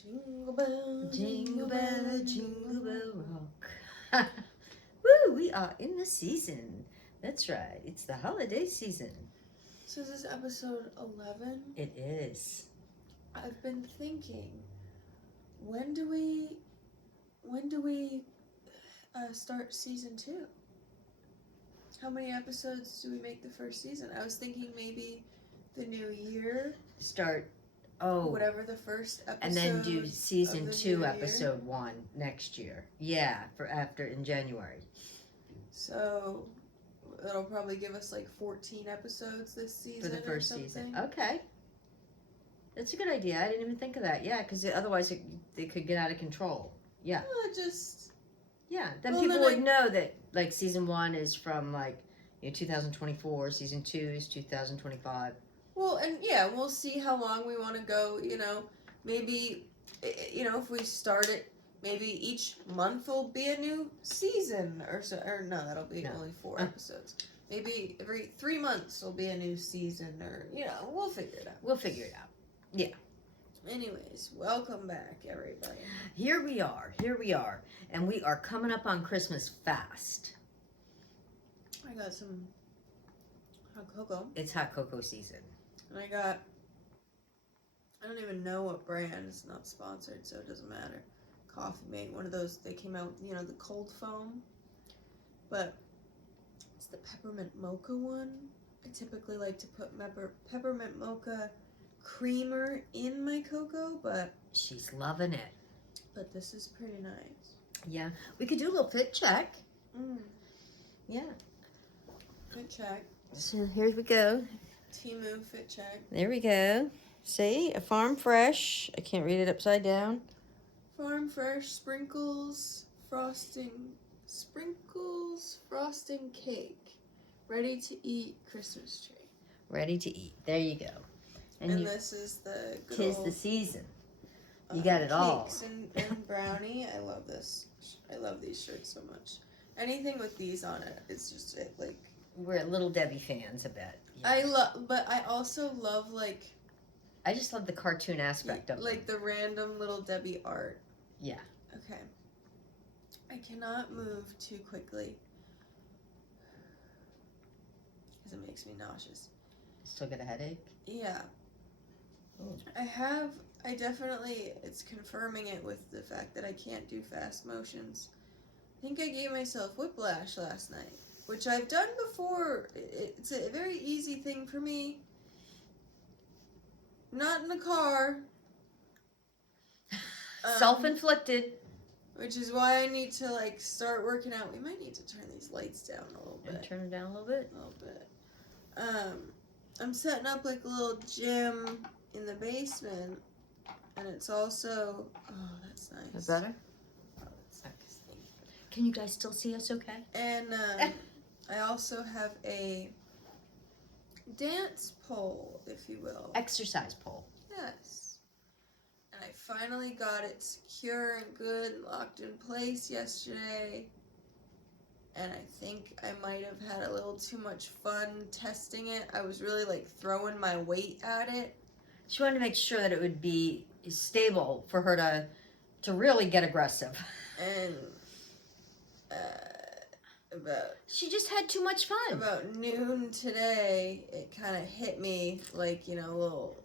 Jingle bell rock. Woo, we are in the season. That's right. It's the holiday season. So this is episode 11. It is. I've been thinking, when do we start season 2? How many episodes do we make the first season? I was thinking maybe the new year. Start. Oh. Whatever the first episode. And then do season 2, episode 1 next year. Yeah, for after in January. So it'll probably give us like 14 episodes this season. For the first season. Okay. That's a good idea. I didn't even think of that. Yeah, because otherwise it could get out of control. Yeah. Yeah. Then people would know that like season 1 is from like 2024. Season 2 is 2025. Well, and yeah, we'll see how long we want to go. Maybe if we start it, maybe each month will be a new season or so. Or no, that'll be only 4 episodes. Maybe every 3 months will be a new season, or we'll figure it out. We'll figure it out. Yeah. Anyways, welcome back, everybody. Here we are, and we are coming up on Christmas fast. I got some hot cocoa. It's hot cocoa season. And I don't even know what brand. It's not sponsored, so it doesn't matter. Coffee Mate, one of those, they came out, the cold foam. But it's the peppermint mocha one. I typically like to put peppermint mocha creamer in my cocoa, but she's loving it. But this is pretty nice. Yeah, we could do a little fit check. Yeah. Fit check. So here we go. Temu fit check. There we go. See, a farm fresh. I can't read it upside down. Farm fresh sprinkles frosting cake. Ready to eat Christmas tree. Ready to eat. There you go. And this is the good 'tis the season. You got it all. Cakes and brownie. I love this. I love these shirts so much. Anything with these on it, it's just like. We're Little Debbie fans a bit. Yeah. But I also love I just love the cartoon aspect of it. The random Little Debbie art. Yeah. Okay. I cannot move too quickly because it makes me nauseous. Still got a headache? Yeah. Ooh. I definitely, it's confirming it with the fact that I can't do fast motions. I think I gave myself whiplash last night, which I've done before. It's a very easy thing for me. Not in a car. Self-inflicted. Which is why I need to start working out. We might need to turn these lights down a little bit. Turn them down a little bit? A little bit. I'm setting up a little gym in the basement. And it's also, oh, that's nice. Is that better? Oh, that's nice. Thank you. Can you guys still see us okay? And I also have a dance pole, if you will. Exercise pole. Yes. And I finally got it secure and good and locked in place yesterday. And I think I might have had a little too much fun testing it. I was really throwing my weight at it. She wanted to make sure that it would be stable for her to really get aggressive. And she just had too much fun. About noon today, it kind of hit me a little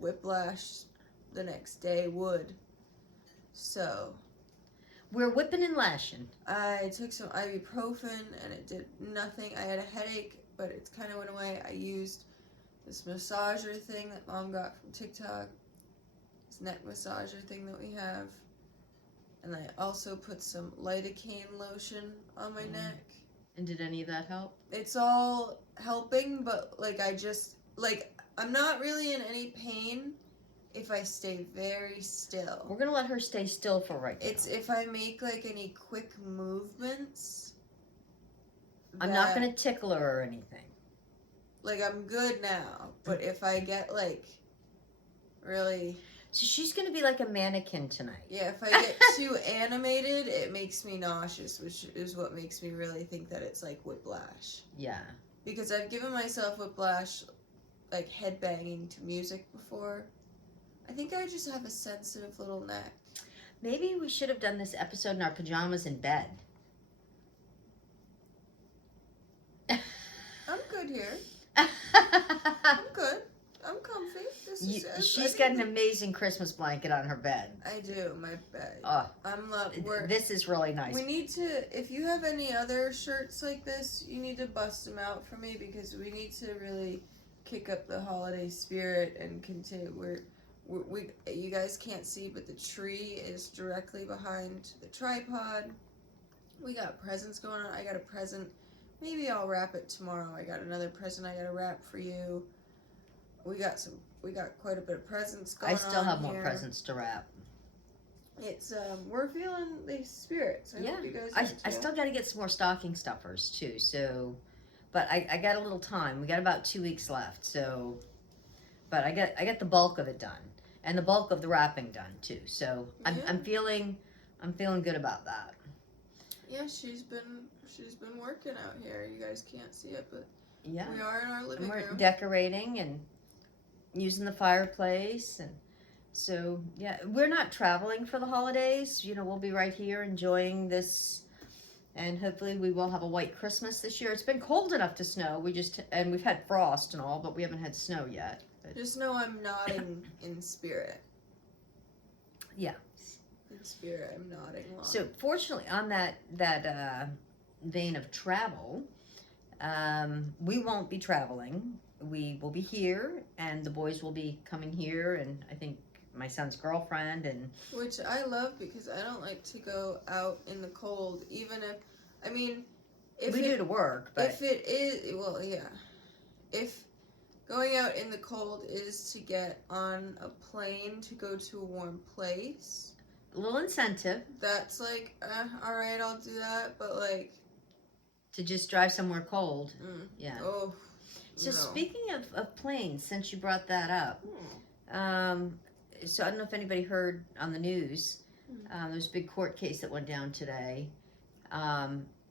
whiplash the next day would. So we're whipping and lashing. I took some ibuprofen and it did nothing. I had a headache, but it kind of went away. I used this massager thing that Mom got from TikTok. This neck massager thing that we have. And I also put some lidocaine lotion on my neck. And did any of that help? It's all helping, but I'm not really in any pain if I stay very still. We're gonna let her stay still for right now. It's if I make any quick movements. I'm not gonna tickle her or anything. I'm good now, but if I get really. So she's gonna be like a mannequin tonight. Yeah, if I get too animated, it makes me nauseous, which is what makes me really think that it's whiplash. Yeah. Because I've given myself whiplash, headbanging to music before. I think I just have a sensitive little neck. Maybe we should have done this episode in our pajamas in bed. I'm good here. I'm good. I'm comfy. She's got an amazing Christmas blanket on her bed. I do, my bed. Oh, this is really nice. We need to, if you have any other shirts like this, you need to bust them out for me, because we need to really kick up the holiday spirit and continue. We you guys can't see, but the tree is directly behind the tripod. We got presents going on. I got a present. Maybe I'll wrap it tomorrow. I got another present I gotta wrap for you. We got quite a bit of presents going on. I still have more presents to wrap. It's we're feeling the spirits. I hope you guys I still got to get some more stocking stuffers too. So, but I got a little time. We got about 2 weeks left. So, but I got the bulk of it done, and the bulk of the wrapping done too. So I'm feeling good about that. Yeah, she's been working out here. You guys can't see it, but yeah, we are in our living room. We're decorating and using the fireplace, and so yeah, we're not traveling for the holidays. You know, we'll be right here enjoying this, and hopefully we will have a white Christmas this year. It's been cold enough to snow. We've had frost and all, but we haven't had snow yet. But just know I'm nodding in spirit. Yeah. In spirit, I'm nodding along. So fortunately, on that vein of travel, we won't be traveling. We will be here, and the boys will be coming here, and I think my son's girlfriend, and which I love, because I don't like to go out in the cold, even if we do to work, but if it is, well, yeah, if going out in the cold is to get on a plane to go to a warm place, a little incentive. That's like, all right, I'll do that, but like to just drive somewhere cold, yeah. Oh. So speaking of planes, since you brought that up, so I don't know if anybody heard on the news, there's a big court case that went down today. I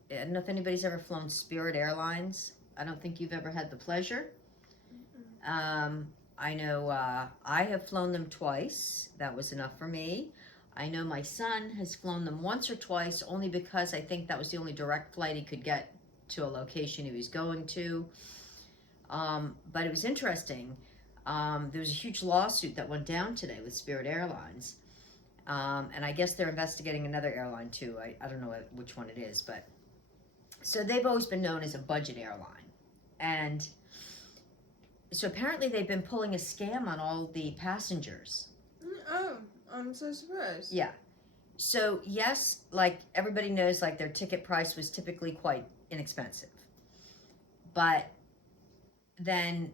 don't know if anybody's ever flown Spirit Airlines. I don't think you've ever had the pleasure. I know I have flown them twice. That was enough for me. I know my son has flown them once or twice, only because I think that was the only direct flight he could get to a location he was going to. But it was interesting. There was a huge lawsuit that went down today with Spirit Airlines. And I guess they're investigating another airline too. I don't know which one it is, but so they've always been known as a budget airline. And so apparently they've been pulling a scam on all the passengers. Oh, I'm so surprised. Yeah. So yes, like everybody knows, like their ticket price was typically quite inexpensive. But then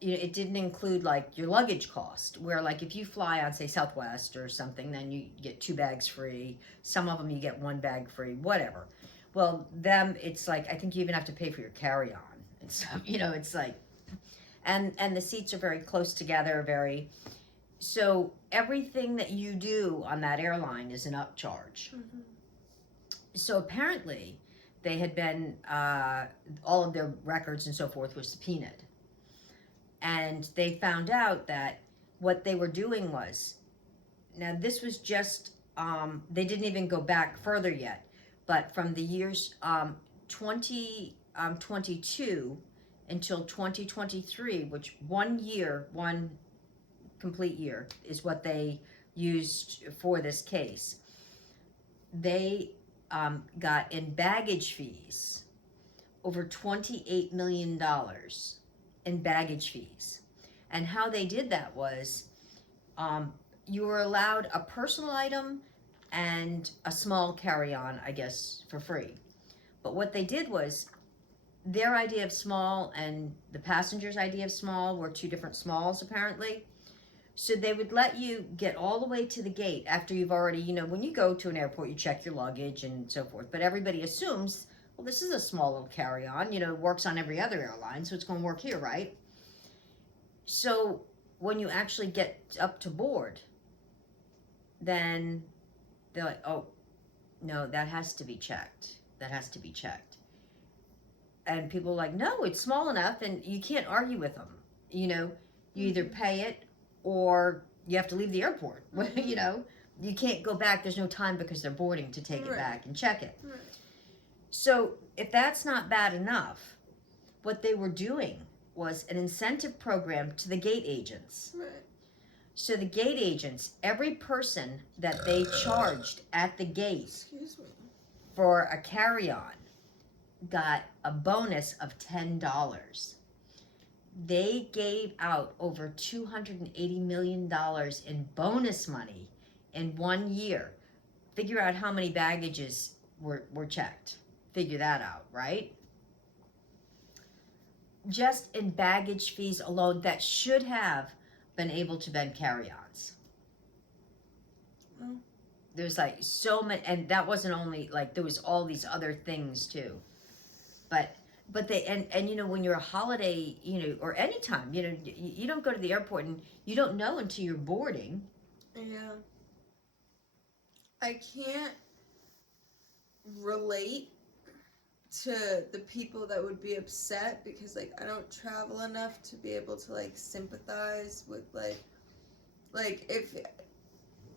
it didn't include like your luggage cost, where like if you fly on say Southwest or something, then you get 2 bags free. Some of them you get 1 bag free, whatever. Well, them, it's like, I think you even have to pay for your carry-on and stuff, it's like, and the seats are very close together, so everything that you do on that airline is an upcharge. Mm-hmm. So apparently they had been, all of their records and so forth were subpoenaed. And they found out that what they were doing was, now this was just, they didn't even go back further yet, but from the years 2022 until 2023, which 1 year, 1 complete year is what they used for this case, they got in baggage fees over $28 million in baggage fees. And how they did that was you were allowed a personal item and a small carry-on, I guess, for free. But what they did was their idea of small and the passenger's idea of small were 2 different smalls, apparently. So they would let you get all the way to the gate after you've already, when you go to an airport, you check your luggage and so forth. But everybody assumes, well, this is a small little carry-on, it works on every other airline, so it's going to work here, right? So when you actually get up to board, then they're like, oh, no, that has to be checked. That has to be checked. And people are like, no, it's small enough, and you can't argue with them. You either pay it or, you have to leave the airport. You know, you can't go back. There's no time because they're boarding to take it back and check it. Right. So if that's not bad enough, what they were doing was an incentive program to the gate agents. Right. So the gate agents, every person that they charged at the gate Excuse me. for a carry-on got a bonus of $10. They gave out over $280 million in bonus money in 1 year. Figure out how many baggages were checked. Figure that out, right? Just in baggage fees alone, that should have been able to been carry-ons. There's like so many, and that wasn't only like, there was all these other things too. But they, and you know, when you're a holiday, you know, or anytime, you know, you don't go to the airport and you don't know until you're boarding. Yeah. I can't relate to the people that would be upset because, like, I don't travel enough to be able to, like, sympathize with, like,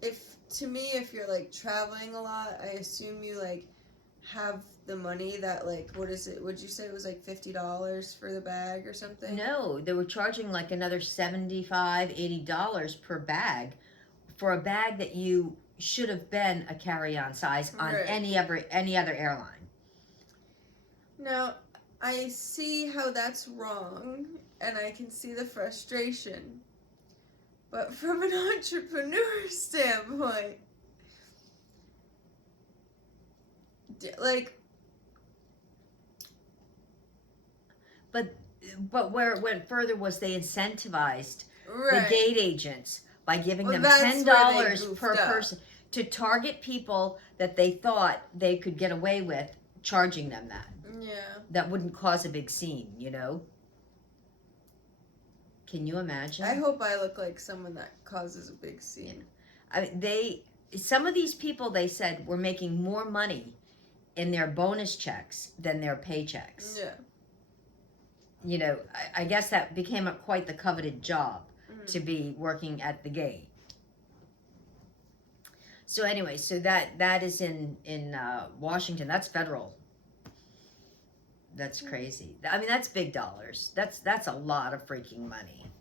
if to me, if you're, like, traveling a lot, I assume you, like, have the money that, like, what is it? Would you say it was like $50 for the bag or something? No, they were charging like another $75, $80 per bag for a bag that you should have been a carry-on size on any other airline. Now, I see how that's wrong, and I can see the frustration. But from an entrepreneur standpoint, like, but where it went further was they incentivized right. the gate agents by giving them that's $10 per up. person to target people that they thought they could get away with charging them that. Yeah. That wouldn't cause a big scene, you know? Can you imagine? I hope I look like someone that causes a big scene. I mean, some of these people, they said, were making more money in their bonus checks than their paychecks. Yeah. You know, I guess that became quite the coveted job to be working at the gate. So anyway, so that is in Washington. That's federal. That's crazy. I mean, that's big dollars. That's a lot of freaking money.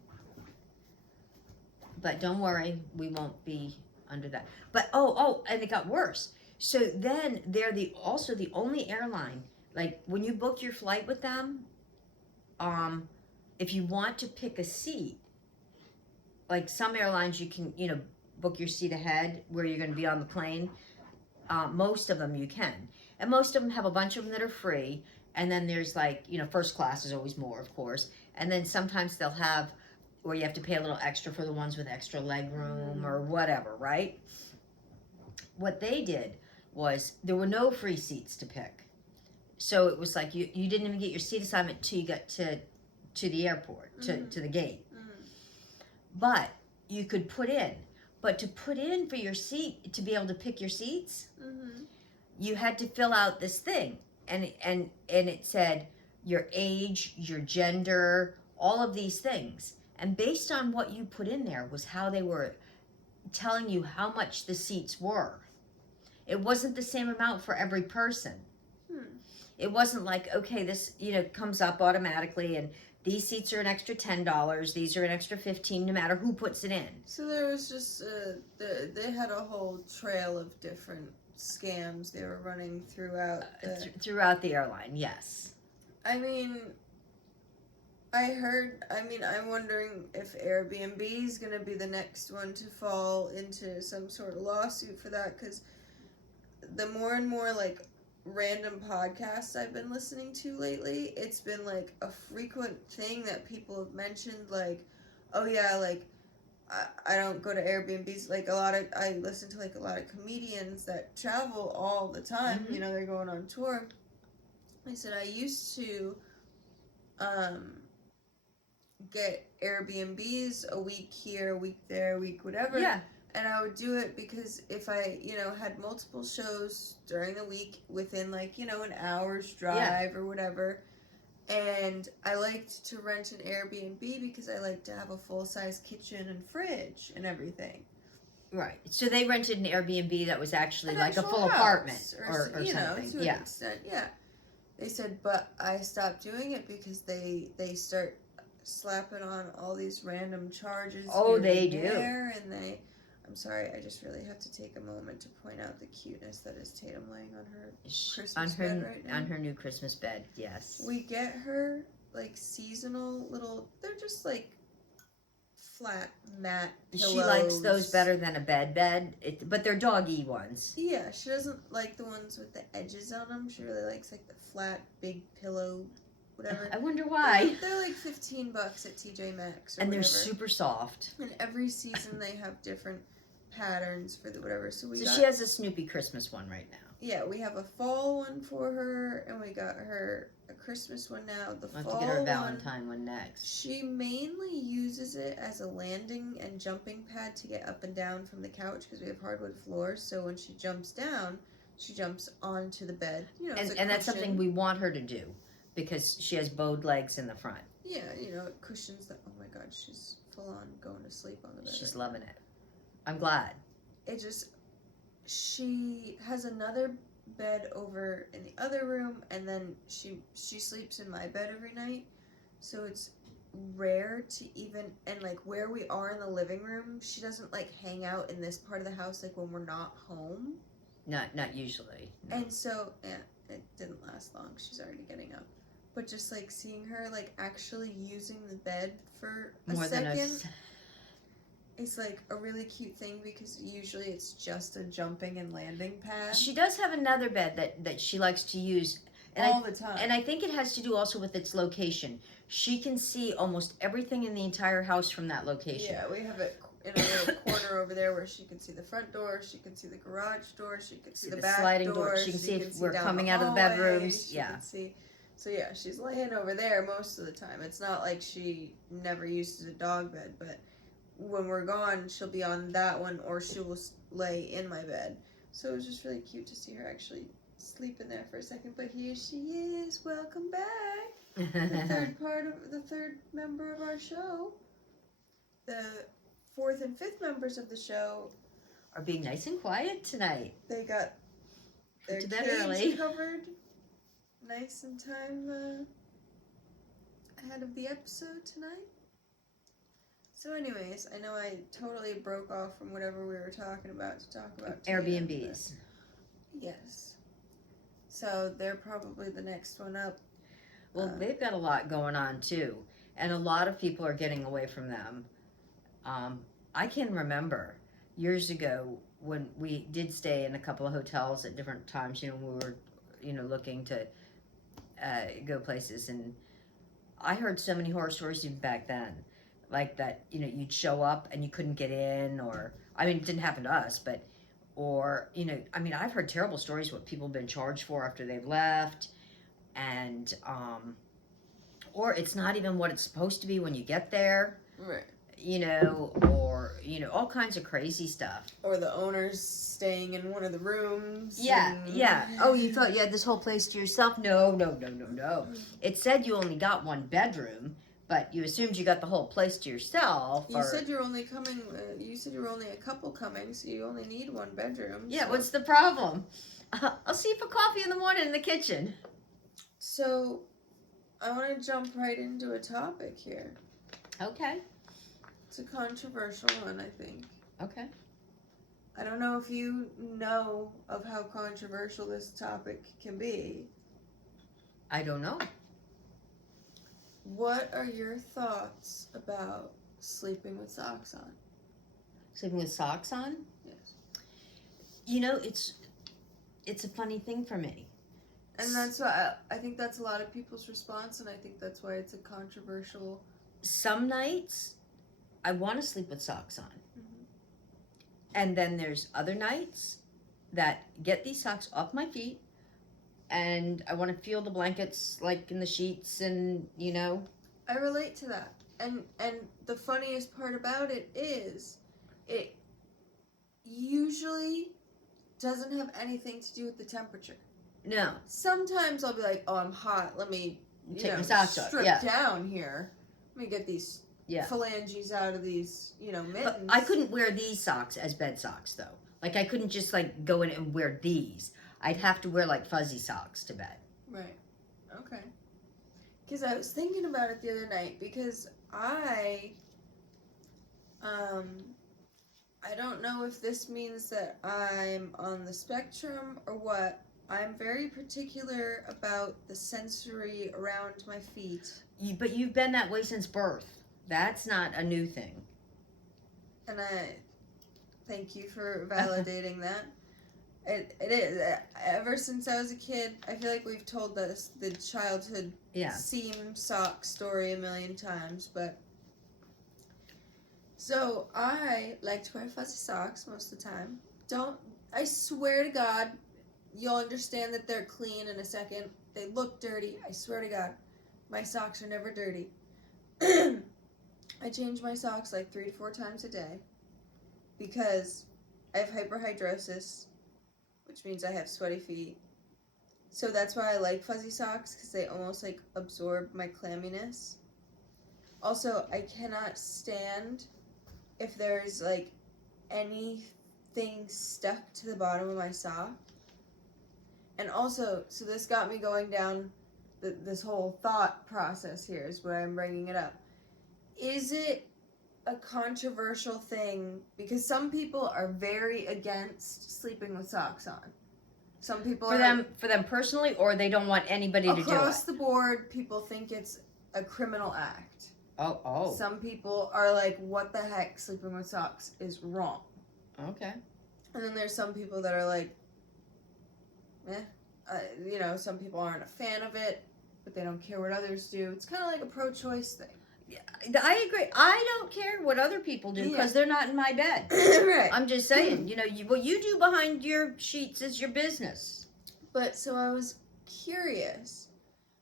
But don't worry, we won't be under that. But and it got worse. So then they're also the only airline, like when you book your flight with them, if you want to pick a seat, like some airlines you can, you know, book your seat ahead where you're going to be on the plane. Most of them you can. And most of them have a bunch of them that are free. And then there's like, you know, first class is always more, of course. And then sometimes they'll have where you have to pay a little extra for the ones with extra leg room or whatever, right? What they did was there were no free seats to pick. So it was like you didn't even get your seat assignment till you got to the airport, to the gate. But you could put in. But to put in for your seat, to be able to pick your seats, you had to fill out this thing. And it said your age, your gender, all of these things. And based on what you put in there was how they were telling you how much the seats were. It wasn't the same amount for every person. It wasn't like, okay, this, you know, comes up automatically and these seats are an extra $10, these are an extra $15, no matter who puts it in. So there was just, they had a whole trail of different scams they were running throughout the airline, yes. I mean, I'm wondering if Airbnb is going to be the next one to fall into some sort of lawsuit for that, because the more and more, like, random podcasts I've been listening to lately, it's been, like, a frequent thing that people have mentioned, like, oh yeah, like, I don't go to Airbnbs, like, I listen to, like, a lot of comedians that travel all the time, you know, they're going on tour. I said I used to, get Airbnbs a week here, a week there, a week whatever. Yeah. And I would do it because if I, you know, had multiple shows during the week within, like, you know, an hour's drive or whatever, And I liked to rent an Airbnb because I like to have a full-size kitchen and fridge and everything. Right. So they rented an Airbnb that was actually An like a actual full house, apartment or or you know, something. to an Yeah. extent, yeah. They said, but I stopped doing it because they start slapping on all these random charges. Oh, here they and do. there, and they. I'm sorry, I just really have to take a moment to point out the cuteness that is Tatum laying on her Christmas bed right now. On her new Christmas bed, yes. We get her like seasonal little. They're just like flat mat pillows. She likes those better than a bed, but they're doggy ones. Yeah, she doesn't like the ones with the edges on them. She really likes like the flat, big pillow, whatever. I wonder why. They're like $15 at TJ Maxx or and whatever. they're super soft. And every season they have different patterns for the whatever. So she has a Snoopy Christmas one right now. Yeah, we have a fall one for her, and we got her a Christmas one now. The I'll fall have to get her a Valentine one next. She mainly uses it as a landing and jumping pad to get up and down from the couch because we have hardwood floors. So when she jumps down, she jumps onto the bed. You know, and that's something we want her to do because she has bowed legs in the front. Yeah, you know, it cushions the. Oh my God, she's full on going to sleep on the bed. She's loving it. I'm glad. She has another bed over in the other room, and then she sleeps in my bed every night. So it's rare to even, and like where we are in the living room, she doesn't like hang out in this part of the house like when we're not home. Not usually. No. And so yeah, it didn't last long. She's already getting up. But just like seeing her like actually using the bed for a second. It's like a really cute thing because usually it's just a jumping and landing pad. She does have another bed that she likes to use all the time. And I think it has to do also with its location. She can see almost everything in the entire house from that location. Yeah, we have it in a little corner over there where she can see the front door, she can see the garage door, she can see the back sliding door. She can see if we're coming out of the bedrooms. Yeah. So yeah, she's laying over there most of the time. It's not like she never uses a dog bed, but when we're gone, she'll be on that one, or she will lay in my bed. So it was just really cute to see her actually sleep in there for a second. But here she is. Welcome back. The third member of our show. The fourth and fifth members of the show are being nice and quiet tonight. They got their to bed cage early. covered, nice in time ahead of the episode tonight. So anyways, I know I totally broke off from whatever we were talking about to talk about Airbnbs. Yes. So they're probably the next one up. Well, they've got a lot going on too. And a lot of people are getting away from them. I can remember years ago when we did stay in a couple of hotels at different times, when we were, looking to go places. And I heard so many horror stories even back then. Like that, you'd show up and you couldn't get in, it didn't happen to us, I've heard terrible stories what people have been charged for after they've left, and, or it's not even what it's supposed to be when you get there. Right. All kinds of crazy stuff. Or the owner's staying in one of the rooms. Yeah. Oh, you thought you had this whole place to yourself? No. It said you only got one bedroom, but you assumed you got the whole place to yourself. You said you're only coming, you said you were only a couple coming, so you only need one bedroom. Yeah, what's the problem? I'll see you for coffee in the morning in the kitchen. So, I want to jump right into a topic here. Okay. It's a controversial one, I think. Okay. I don't know if you know of how controversial this topic can be. I don't know. What are your thoughts about sleeping with socks on? Sleeping with socks on? Yes. It's a funny thing for me. And that's why I think that's a lot of people's response, and I think that's why it's a controversial. Some nights, I want to sleep with socks on. Mm-hmm. And then there's other nights that get these socks off my feet, and I want to feel the blankets like in the sheets, and I relate to that. And the funniest part about it is it usually doesn't have anything to do with the temperature. No. Sometimes I'll be like, oh, I'm hot, let me take my socks off. Strip Yeah. down here. Let me get these Yeah. phalanges out of these, mittens. But I couldn't wear these socks as bed socks, though. Like, I couldn't just, like, go in and wear these. I'd have to wear, like, fuzzy socks to bed. Right. Okay. Because I was thinking about it the other night, because I don't know if this means that I'm on the spectrum or what. I'm very particular about the sensory around my feet. But you've been that way since birth. That's not a new thing. And I thank you for validating that. It is. Ever since I was a kid, I feel like we've told this the childhood seam sock story a million times, but so I like to wear fuzzy socks most of the time. I swear to God, you'll understand that they're clean in a second. They look dirty. I swear to God, my socks are never dirty. I change my socks like 3 to 4 times a day because I have hyperhidrosis, which means I have sweaty feet. So that's why I like fuzzy socks, because they almost like absorb my clamminess. Also, I cannot stand if there's like anything stuck to the bottom of my sock. And also, so this got me going down this whole thought process here is where I'm bringing it up. Is it a controversial thing? Because some people are very against sleeping with socks on. Some people for them personally, or they don't want anybody to do it. Across the board, people think it's a criminal act. Oh. Some people are like, "What the heck? Sleeping with socks is wrong." Okay. And then there's some people that are like, some people aren't a fan of it, but they don't care what others do. It's kind of like a pro-choice thing. Yeah, I agree. I don't care what other people do because they're not in my bed. Right. I'm just saying, what you do behind your sheets is your business. But so I was curious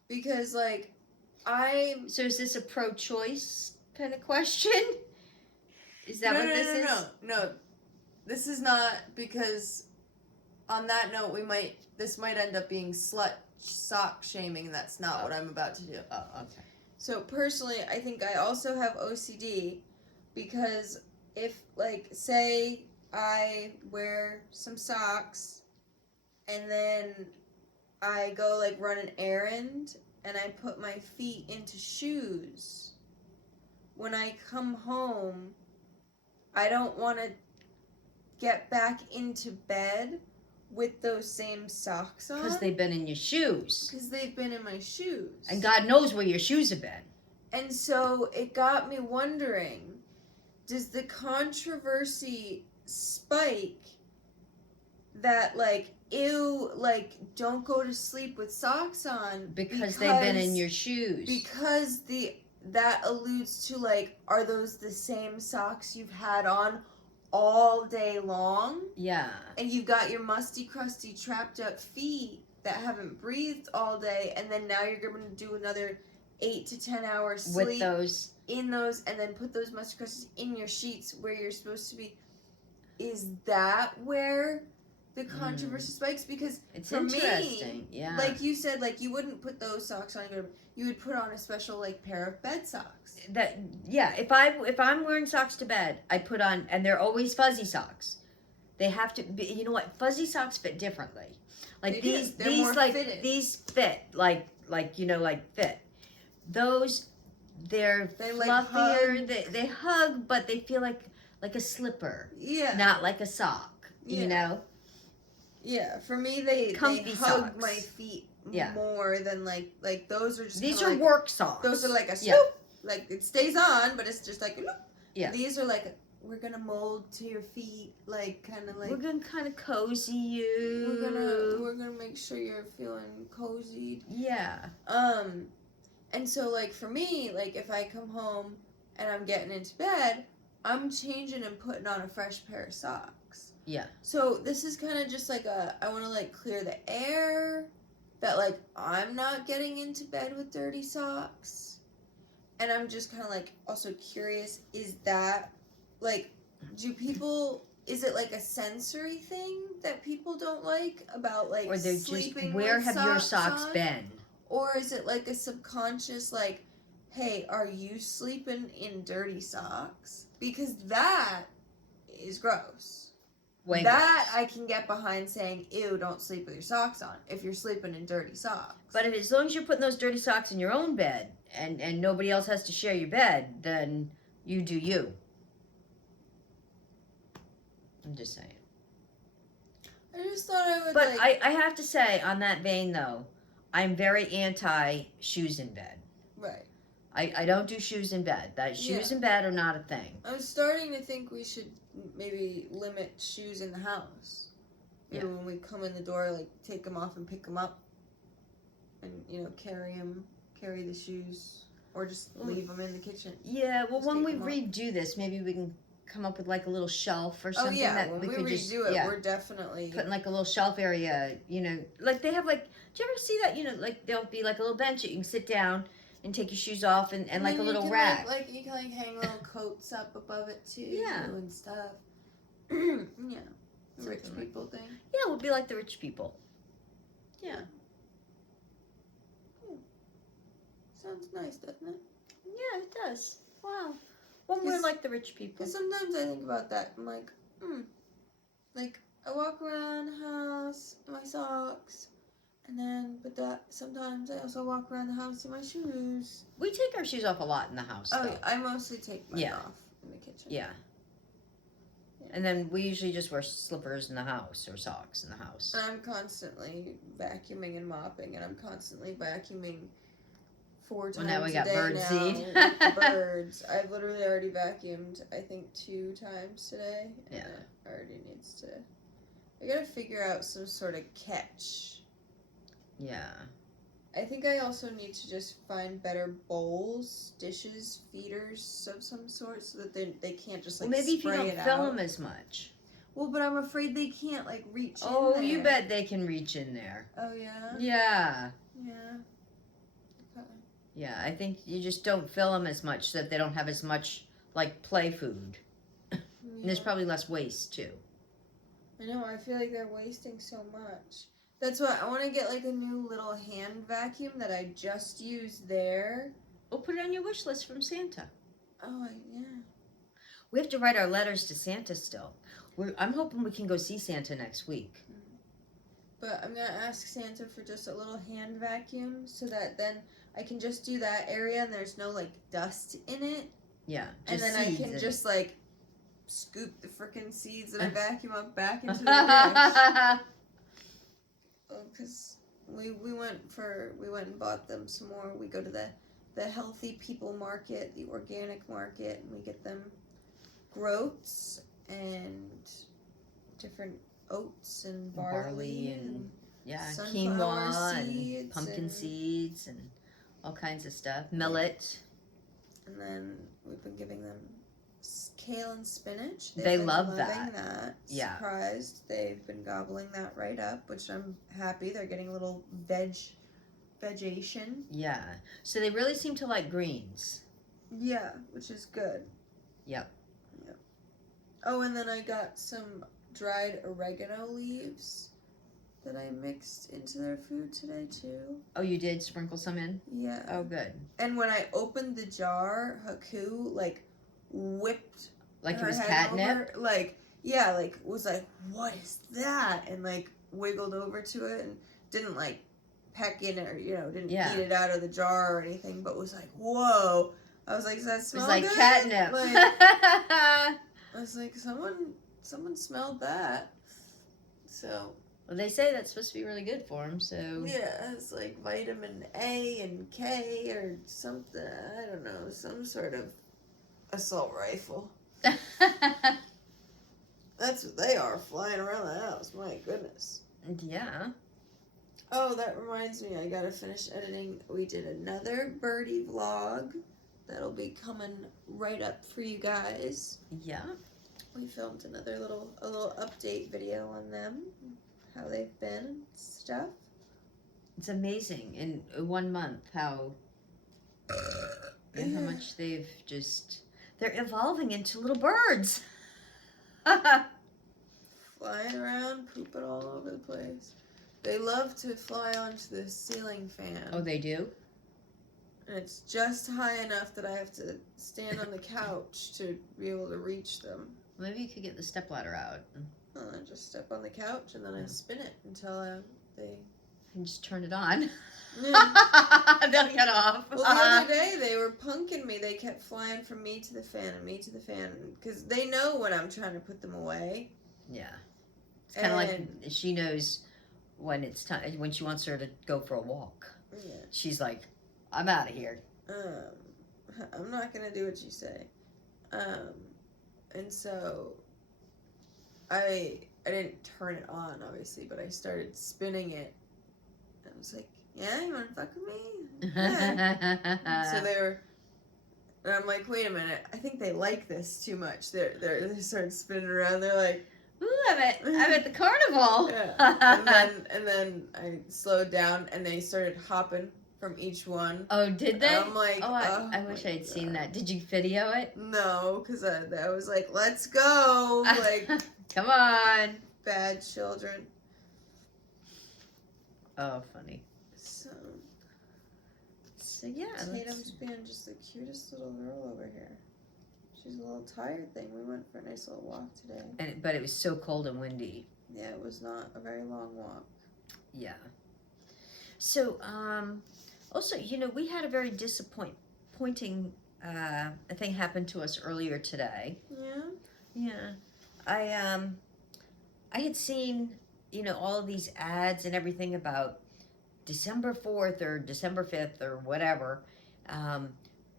because, So is this a pro-choice kind of question? Is that what this is? No. This is not, because on that note, this might end up being slut sock shaming, and that's not what I'm about to do. Oh, okay. So personally, I think I also have OCD because if, say I wear some socks and then I go, run an errand and I put my feet into shoes, when I come home, I don't want to get back into bed with those same socks on. Because they've been in your shoes. Because they've been in my shoes. And God knows where your shoes have been. And so it got me wondering, does the controversy spike that, don't go to sleep with socks on because they've been in your shoes. Because that alludes to, are those the same socks you've had on all day long? Yeah. And you've got your musty, crusty, trapped up feet that haven't breathed all day, and then now you're going to do another 8 to 10 hours sleep with those in those, and then put those musty, crusty in your sheets where you're supposed to be. Is that where the controversy spikes? Because it's for interesting. me, yeah, like you said, you wouldn't put those socks on. You would put on a special pair of bed socks. If I'm wearing socks to bed, I put on, and they're always fuzzy socks. They have to be. You know what? Fuzzy socks fit differently. These more fitted. These fit fit. Those they're fluffier. They hug, but they feel like a slipper. Yeah. Not like a sock. Yeah. Yeah, for me they hug socks. my feet more than those are just these are work socks. Those are a swoop. It stays on, but it's just loop. Yeah. These are we're gonna mold to your feet, we're gonna kind of cozy you. We're gonna make sure you're feeling cozy. Yeah. And so for me, if I come home and I'm getting into bed, I'm changing and putting on a fresh pair of socks. Yeah. So this is kind of just I want to clear the air that I'm not getting into bed with dirty socks. And I'm just kind of also curious, is that do people, is it a sensory thing that people don't like about or they're sleeping just, where with have your socks on? been? Or is it like a subconscious, like, hey, are you sleeping in dirty socks? Because that is gross. Way that gross. I can get behind saying, ew, don't sleep with your socks on if you're sleeping in dirty socks. But as long as you're putting those dirty socks in your own bed and nobody else has to share your bed, then you do you. I'm just saying. I just thought I would, But I have to say, on that vein, though, I'm very anti-shoes in bed. Right. I don't do shoes in bed. Shoes in bed are not a thing. I'm starting to think we should maybe limit shoes in the house. Maybe when we come in the door, like, take them off and pick them up. And, carry the shoes. Or just leave them in the kitchen. Yeah, well, when we redo this, maybe we can come up with, like, a little shelf or something that when we we could redo it, we're definitely... Putting, like, a little shelf area, like, they have, like, do you ever see that, like, there'll be, like, a little bench that you can sit down and take your shoes off and like a little rack. You can, like, hang little coats up above it, too. Yeah. And stuff. Yeah. Rich people thing. Yeah, it would be like the rich people. Yeah. Sounds nice, doesn't it? Yeah, it does. Wow. Well, we're like the rich people. Because sometimes I think about that. I'm like, Like, I walk around the house in my socks. And then, sometimes I also walk around the house in my shoes. We take our shoes off a lot in the house, though. I mostly take mine off in the kitchen. Yeah. And then we usually just wear slippers in the house or socks in the house. And I'm constantly vacuuming and mopping, and I'm constantly vacuuming 4 times a day now. Well, now we got bird seed. Birds. I've literally already vacuumed, I think, 2 times today. And it already needs to... I gotta figure out some sort of catch. Yeah. I think I also need to just find better bowls, dishes, feeders of some sort, so that they can't just, like, maybe if you spray don't it fill out. them as much. Well, but I'm afraid they can't, like, reach in Oh, there. you bet they can reach in there. Oh, yeah? Yeah. Yeah. Okay. Yeah, I think you just don't fill them as much so that they don't have as much, like, play food. Yeah. And there's probably less waste, too. I know, I feel like they're wasting so much. That's why I want to get, like, a new little hand vacuum that I just use there. We'll put it on your wish list from Santa. Oh, yeah. We have to write our letters to Santa still. I'm hoping we can go see Santa next week. But I'm going to ask Santa for just a little hand vacuum so that then I can just do that area and there's no, like, dust in it. Yeah, just and then I can just, like, scoop the frickin' seeds that I vacuum up back into the dish. Because we went and bought them some more. We go to the healthy people market, the organic market, and we get them groats and different oats and barley and quinoa and pumpkin seeds and all kinds of stuff. Millet. And then we've been giving them kale and spinach. They love that. Yeah. Surprised. They've been gobbling that right up, which I'm happy. They're getting a little vegetation. Yeah. So they really seem to like greens. Yeah, which is good. Yep. Oh, and then I got some dried oregano leaves that I mixed into their food today, too. Oh, you did sprinkle some in? Yeah. Oh, good. And when I opened the jar, Haku, like, whipped like her it was head catnip? over, was like, what is that? And, like, wiggled over to it and didn't, like, peck in it or, didn't eat it out of the jar or anything, but was like, whoa. I was like, does that smell good? It was like catnip. Like, I was like, someone smelled that. So. Well, they say that's supposed to be really good for them, so. Yeah, it's like vitamin A and K or something. I don't know, some sort of assault rifle. That's what they are, flying around the house. My goodness. Yeah. Oh, that reminds me, I gotta finish editing. We did another birdie vlog. That'll be coming right up for you guys. Yeah. We filmed a little update video on them, how they've been and stuff. It's amazing in 1 month how much they're evolving into little birds. Flying around, pooping all over the place. They love to fly onto the ceiling fan. Oh, they do? And it's just high enough that I have to stand on the couch to be able to reach them. Maybe you could get the stepladder out. I just step on the couch and then I spin it until they... And just turn it on. Yeah. They'll get off. Well, the other day they were punking me. They kept flying from me to the fan and me to the fan. Because they know when I'm trying to put them away. Yeah. It's kind of like she knows when it's time, when she wants her to go for a walk. Yeah. She's like, I'm out of here. I'm not going to do what you say. And so I didn't turn it on, obviously, but I started spinning it. I was like, yeah, you want to fuck with me? Yeah. So they were, and I'm like, wait a minute, I think they like this too much. They started spinning around. They're like, ooh, I'm at the carnival. Yeah. And then I slowed down, and they started hopping from each one. Oh, did they? And I'm like, I wish I'd seen that. Did you video it? No, because I was like, let's go. Like, come on. Bad children. Oh, funny. So yeah. Tatum's being just the cutest little girl over here. She's a little tired thing. We went for a nice little walk today. But it was so cold and windy. Yeah, it was not a very long walk. Yeah. So, also, we had a very disappointing thing happen to us earlier today. Yeah? Yeah. I had seen, all of these ads and everything about December 4th or December 5th or whatever.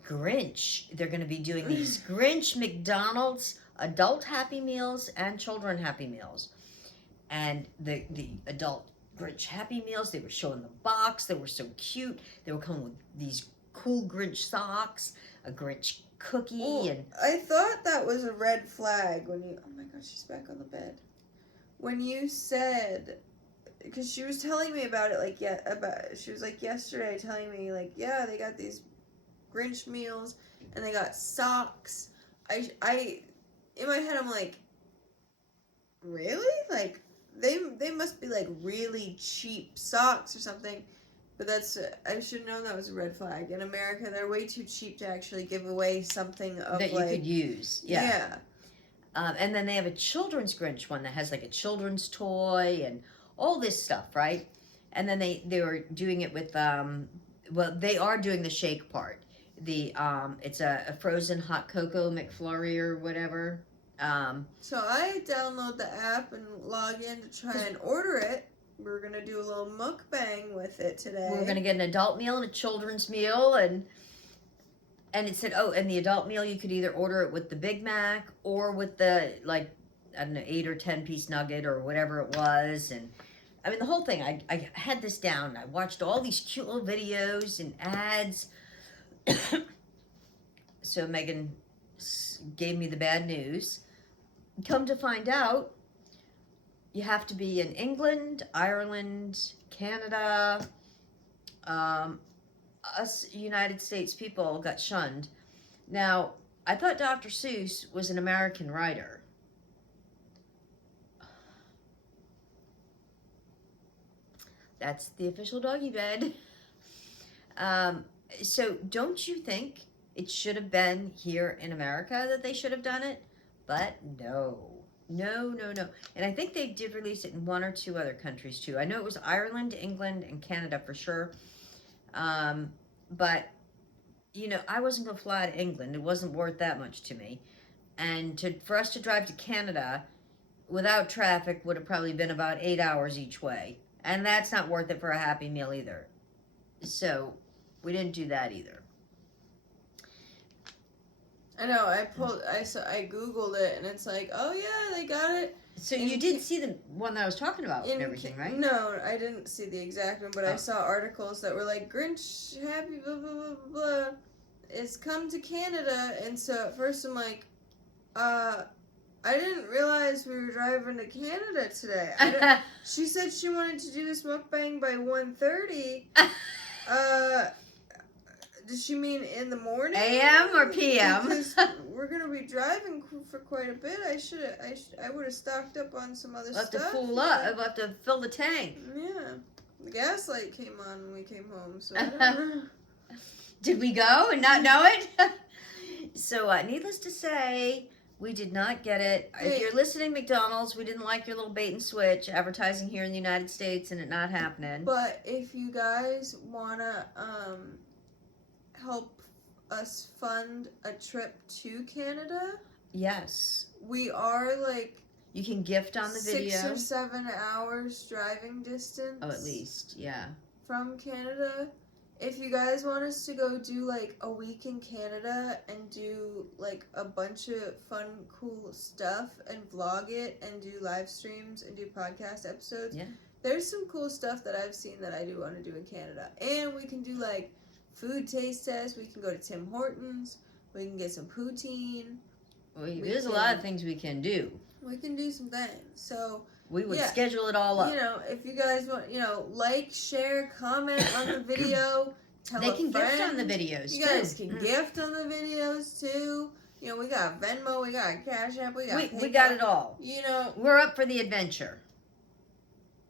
Grinch. They're going to be doing these Grinch McDonald's adult Happy Meals and children Happy Meals. And the adult Grinch Happy Meals, they were showing the box. They were so cute. They were coming with these cool Grinch socks, a Grinch cookie. And I thought that was a red flag when you... Oh my gosh, she's back on the bed. When you said... Because she was telling me about it, she was like yesterday telling me, like, yeah, they got these Grinch meals and they got socks. I in my head, I'm like, really? Like, they must be like really cheap socks or something. But I should know that was a red flag. In America, they're way too cheap to actually give away something of that you could use. Yeah. And then they have a children's Grinch one that has like a children's toy and all this stuff, right? And then they were doing it with they are doing the shake part. It's a frozen hot cocoa McFlurry or whatever. So I download the app and log in to try and order it. We're gonna do a little mukbang with it today. We're gonna get an adult meal and a children's meal, and it said, and the adult meal you could either order it with the Big Mac or with the 8 or 10 piece nugget or whatever it was. And I mean the whole thing. I had this down. I watched all these cute little videos and ads. So Megan gave me the bad news. Come to find out, you have to be in England, Ireland, Canada. Us United States people got shunned. Now, I thought Dr. Seuss was an American writer. That's the official doggy bed. So don't you think it should have been here in America that they should have done it? But no. And I think they did release it in 1 or 2 other countries too. I know it was Ireland, England, and Canada for sure. But, I wasn't going to fly to England. It wasn't worth that much to me. And for us to drive to Canada without traffic would have probably been about 8 hours each way. And that's not worth it for a Happy Meal either. So we didn't do that either. I know. I Googled it, and it's like, oh yeah, they got it. So you did see the one that I was talking about and everything, right? No, I didn't see the exact one, but I saw articles that were like, Grinch Happy blah blah blah blah is come to Canada, and so at first I'm like, I didn't realize we were driving to Canada today. She said she wanted to do this mukbang by 1:30. Does she mean in the morning? AM or PM? Because we're gonna be driving for quite a bit. I would have stocked up on some other We'll have stuff. to fuel up. We'll have to fill the tank. Yeah, the gas light came on when we came home, so I don't know. Did we go and not know it? So, needless to say, we did not get it. Hey. If you're listening, McDonald's, we didn't like your little bait and switch advertising here in the United States and it not happening. But if you guys wanna help us fund a trip to Canada, yes, we are like you can gift on the video. 6 or 7 hours driving distance. Oh, at least, yeah. From Canada. If you guys want us to go do like a week in Canada and do like a bunch of fun, cool stuff and vlog it and do live streams and do podcast episodes, yeah, there's some cool stuff that I've seen that I do want to do in Canada. And we can do like food taste tests. We can go to Tim Hortons. We can get some poutine. There's a lot of things we can do. We can do some things. So we would schedule it all up. You know, if you guys want, like, share, comment on the video. Tell they can a friend. gift on the videos, You guys can gift on the videos, too. We got Venmo, we got Cash App, we got PayPal. We got it all. We're up for the adventure.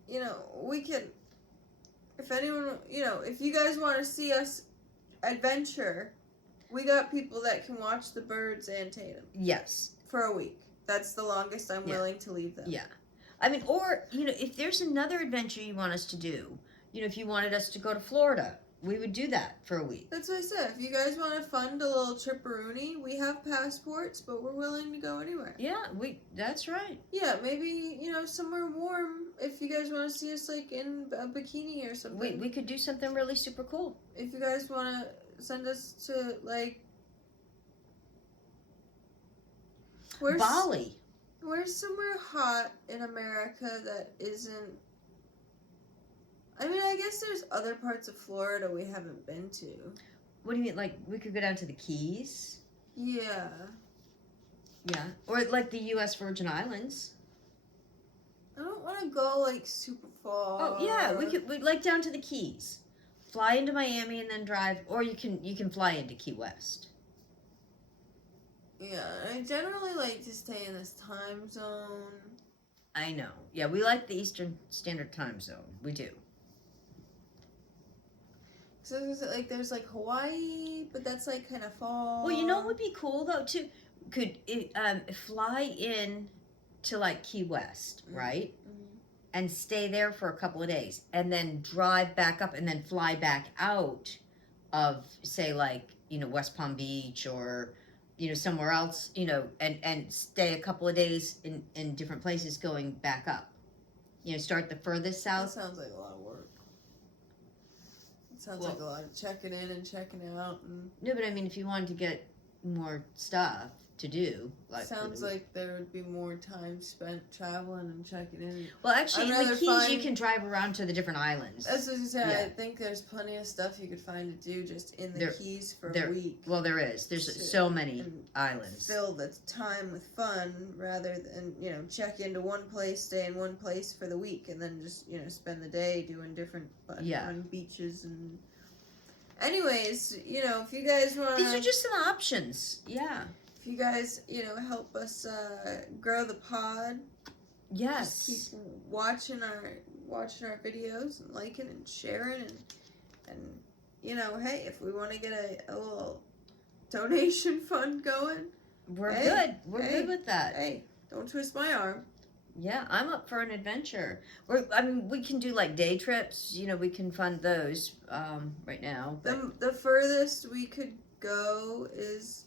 We can, if anyone, if you guys want to see us adventure, we got people that can watch the birds and Tatum. Yes. For a week. That's the longest I'm willing to leave them. Yeah. I mean, or, if there's another adventure you want us to do, if you wanted us to go to Florida, we would do that for a week. That's what I said. If you guys want to fund a little tripperoonie, we have passports, but we're willing to go anywhere. Yeah, that's right. Yeah, maybe, somewhere warm if you guys want to see us, like, in a bikini or something. We could do something really super cool. If you guys want to send us to, like... Bali. Where's somewhere hot in America that isn't... I mean, I guess there's other parts of Florida we haven't been to. What do you mean? Like, we could go down to the Keys? Yeah. Yeah. Or, like, the U.S. Virgin Islands. I don't want to go, like, super far. Oh, yeah. We'd like, down to the Keys. Fly into Miami and then drive. Or you can fly into Key West. Yeah, I generally like to stay in this time zone. I know. Yeah, we like the Eastern Standard Time Zone. We do. So like there's like Hawaii, but that's like kind of far. Well, what would be cool though too? Could fly in to like Key West, right? Mm-hmm. And stay there for a couple of days, and then drive back up, and then fly back out of say like West Palm Beach or somewhere else, and stay a couple of days in different places going back up. Start the furthest south. That sounds like a lot of work. It sounds like a lot of checking in and checking out. No, but I mean, if you wanted to get more stuff to do, like sounds like there would be more time spent traveling and checking in. Well, actually, in the Keys, you can drive around to the different islands. That's what I said. Yeah. I think there's plenty of stuff you could find to do just in the Keys for a week. Well, there is. There's so many islands. Fill the time with fun rather than check into one place, stay in one place for the week, and then just spend the day doing different fun beaches and. Anyways, if you guys want, these are just some options. Yeah. If you guys, help us grow the pod, yes, just keep watching our videos and liking and sharing and hey, if we want to get a little donation fund going, we're good. We're good with that. Hey, don't twist my arm. Yeah, I'm up for an adventure. We can do like day trips. We can fund those right now. The furthest we could go is.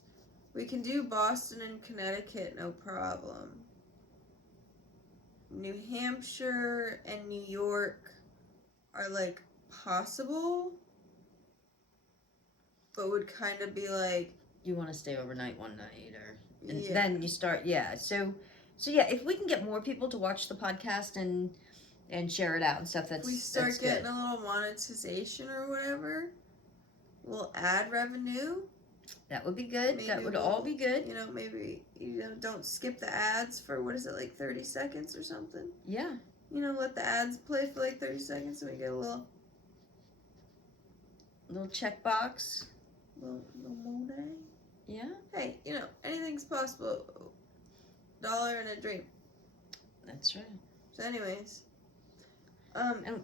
We can do Boston and Connecticut, no problem. New Hampshire and New York are, like, possible, but would kind of be like... You want to stay overnight one night, and then you start, So, yeah, if we can get more people to watch the podcast and share it out and stuff, that's we start that's getting good. A little monetization or whatever, we'll add revenue. That would be good. Maybe that would all be good. Maybe don't skip the ads for what is it, like 30 seconds or something? Yeah. Let the ads play for like 30 seconds so we get a little checkbox. Monet. Yeah. Hey, anything's possible. Dollar and a dream. That's right. So, anyways,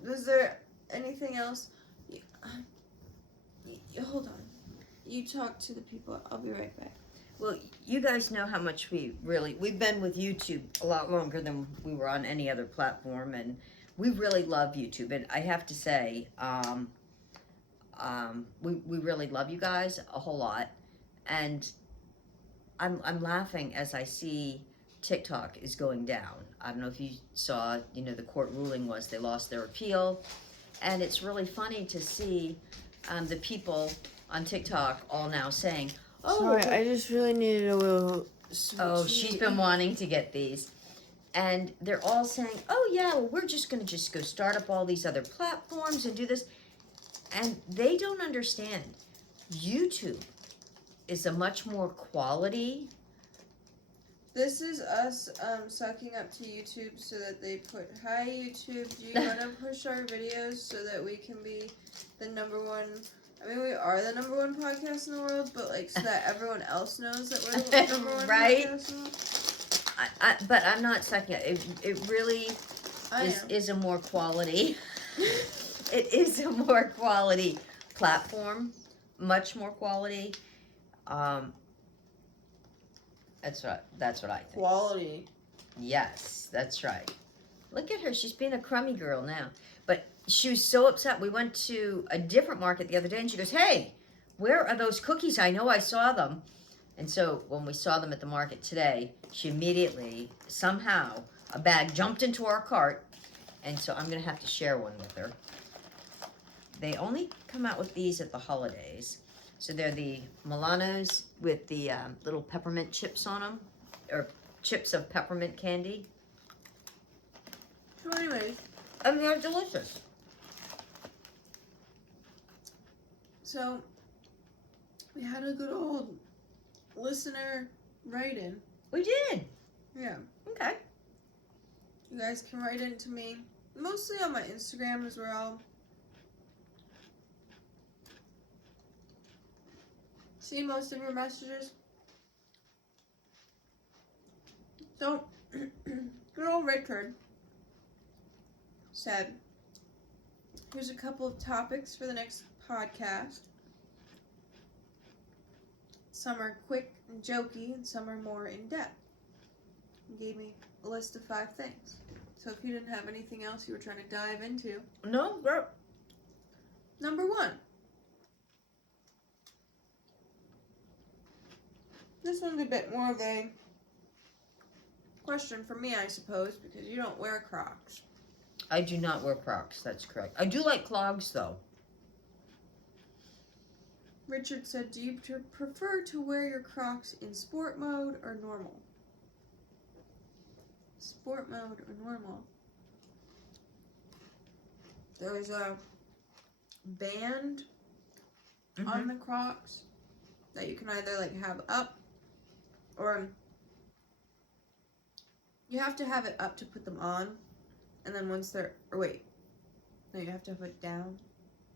was there anything else? Hold on. You talk to the people. I'll be right back. Well, you guys know how much we've been with YouTube a lot longer than we were on any other platform, and we really love YouTube. And I have to say, we really love you guys a whole lot, and I'm laughing as I see TikTok is going down. I don't know if you saw, the court ruling was they lost their appeal, and it's really funny to see the people on TikTok all now saying, "Oh, sorry, I just really needed a little." Oh, she's been wanting to get these. And they're all saying, oh yeah, well, we're just going to go start up all these other platforms and do this. And they don't understand. YouTube is a much more quality. This is us sucking up to YouTube so that they put, hi YouTube, do you want to push our videos so that we can be the number one? I mean, we are the number one podcast in the world, but so that everyone else knows that we're the number one right? podcast in the world. But I'm not sucking it. It really is a more quality. It is a more quality platform, much more quality. That's what I think. Quality. Yes, that's right. Look at her. She's being a crummy girl now. But she was so upset. We went to a different market the other day, and she goes, hey, where are those cookies? I know I saw them. And so when we saw them at the market today, she immediately, somehow, a bag jumped into our cart. And so I'm going to have to share one with her. They only come out with these at the holidays. So they're the Milanos with the little peppermint chips on them. Or chips of peppermint candy. So anyways. And they're delicious. So, we had a good old listener write-in. We did. Yeah. Okay. You guys can write in to me. Mostly on my Instagram is where I'll see most of your messages. So, good old Richard said, here's a couple of topics for the next podcast. Some are quick and jokey, and some are more in-depth. He gave me a list of 5 things. So if you didn't have anything else you were trying to dive into. No, girl. Number 1. This one's a bit more of a question for me, I suppose, because you don't wear Crocs. I do not wear Crocs, that's correct. I do like clogs, though. Richard said, do you prefer to wear your Crocs in sport mode or normal? Sport mode or normal? There's a band on the Crocs that you can either have up, or you have to have it up to put them on, and then once they're, or wait, no, you have to have it down.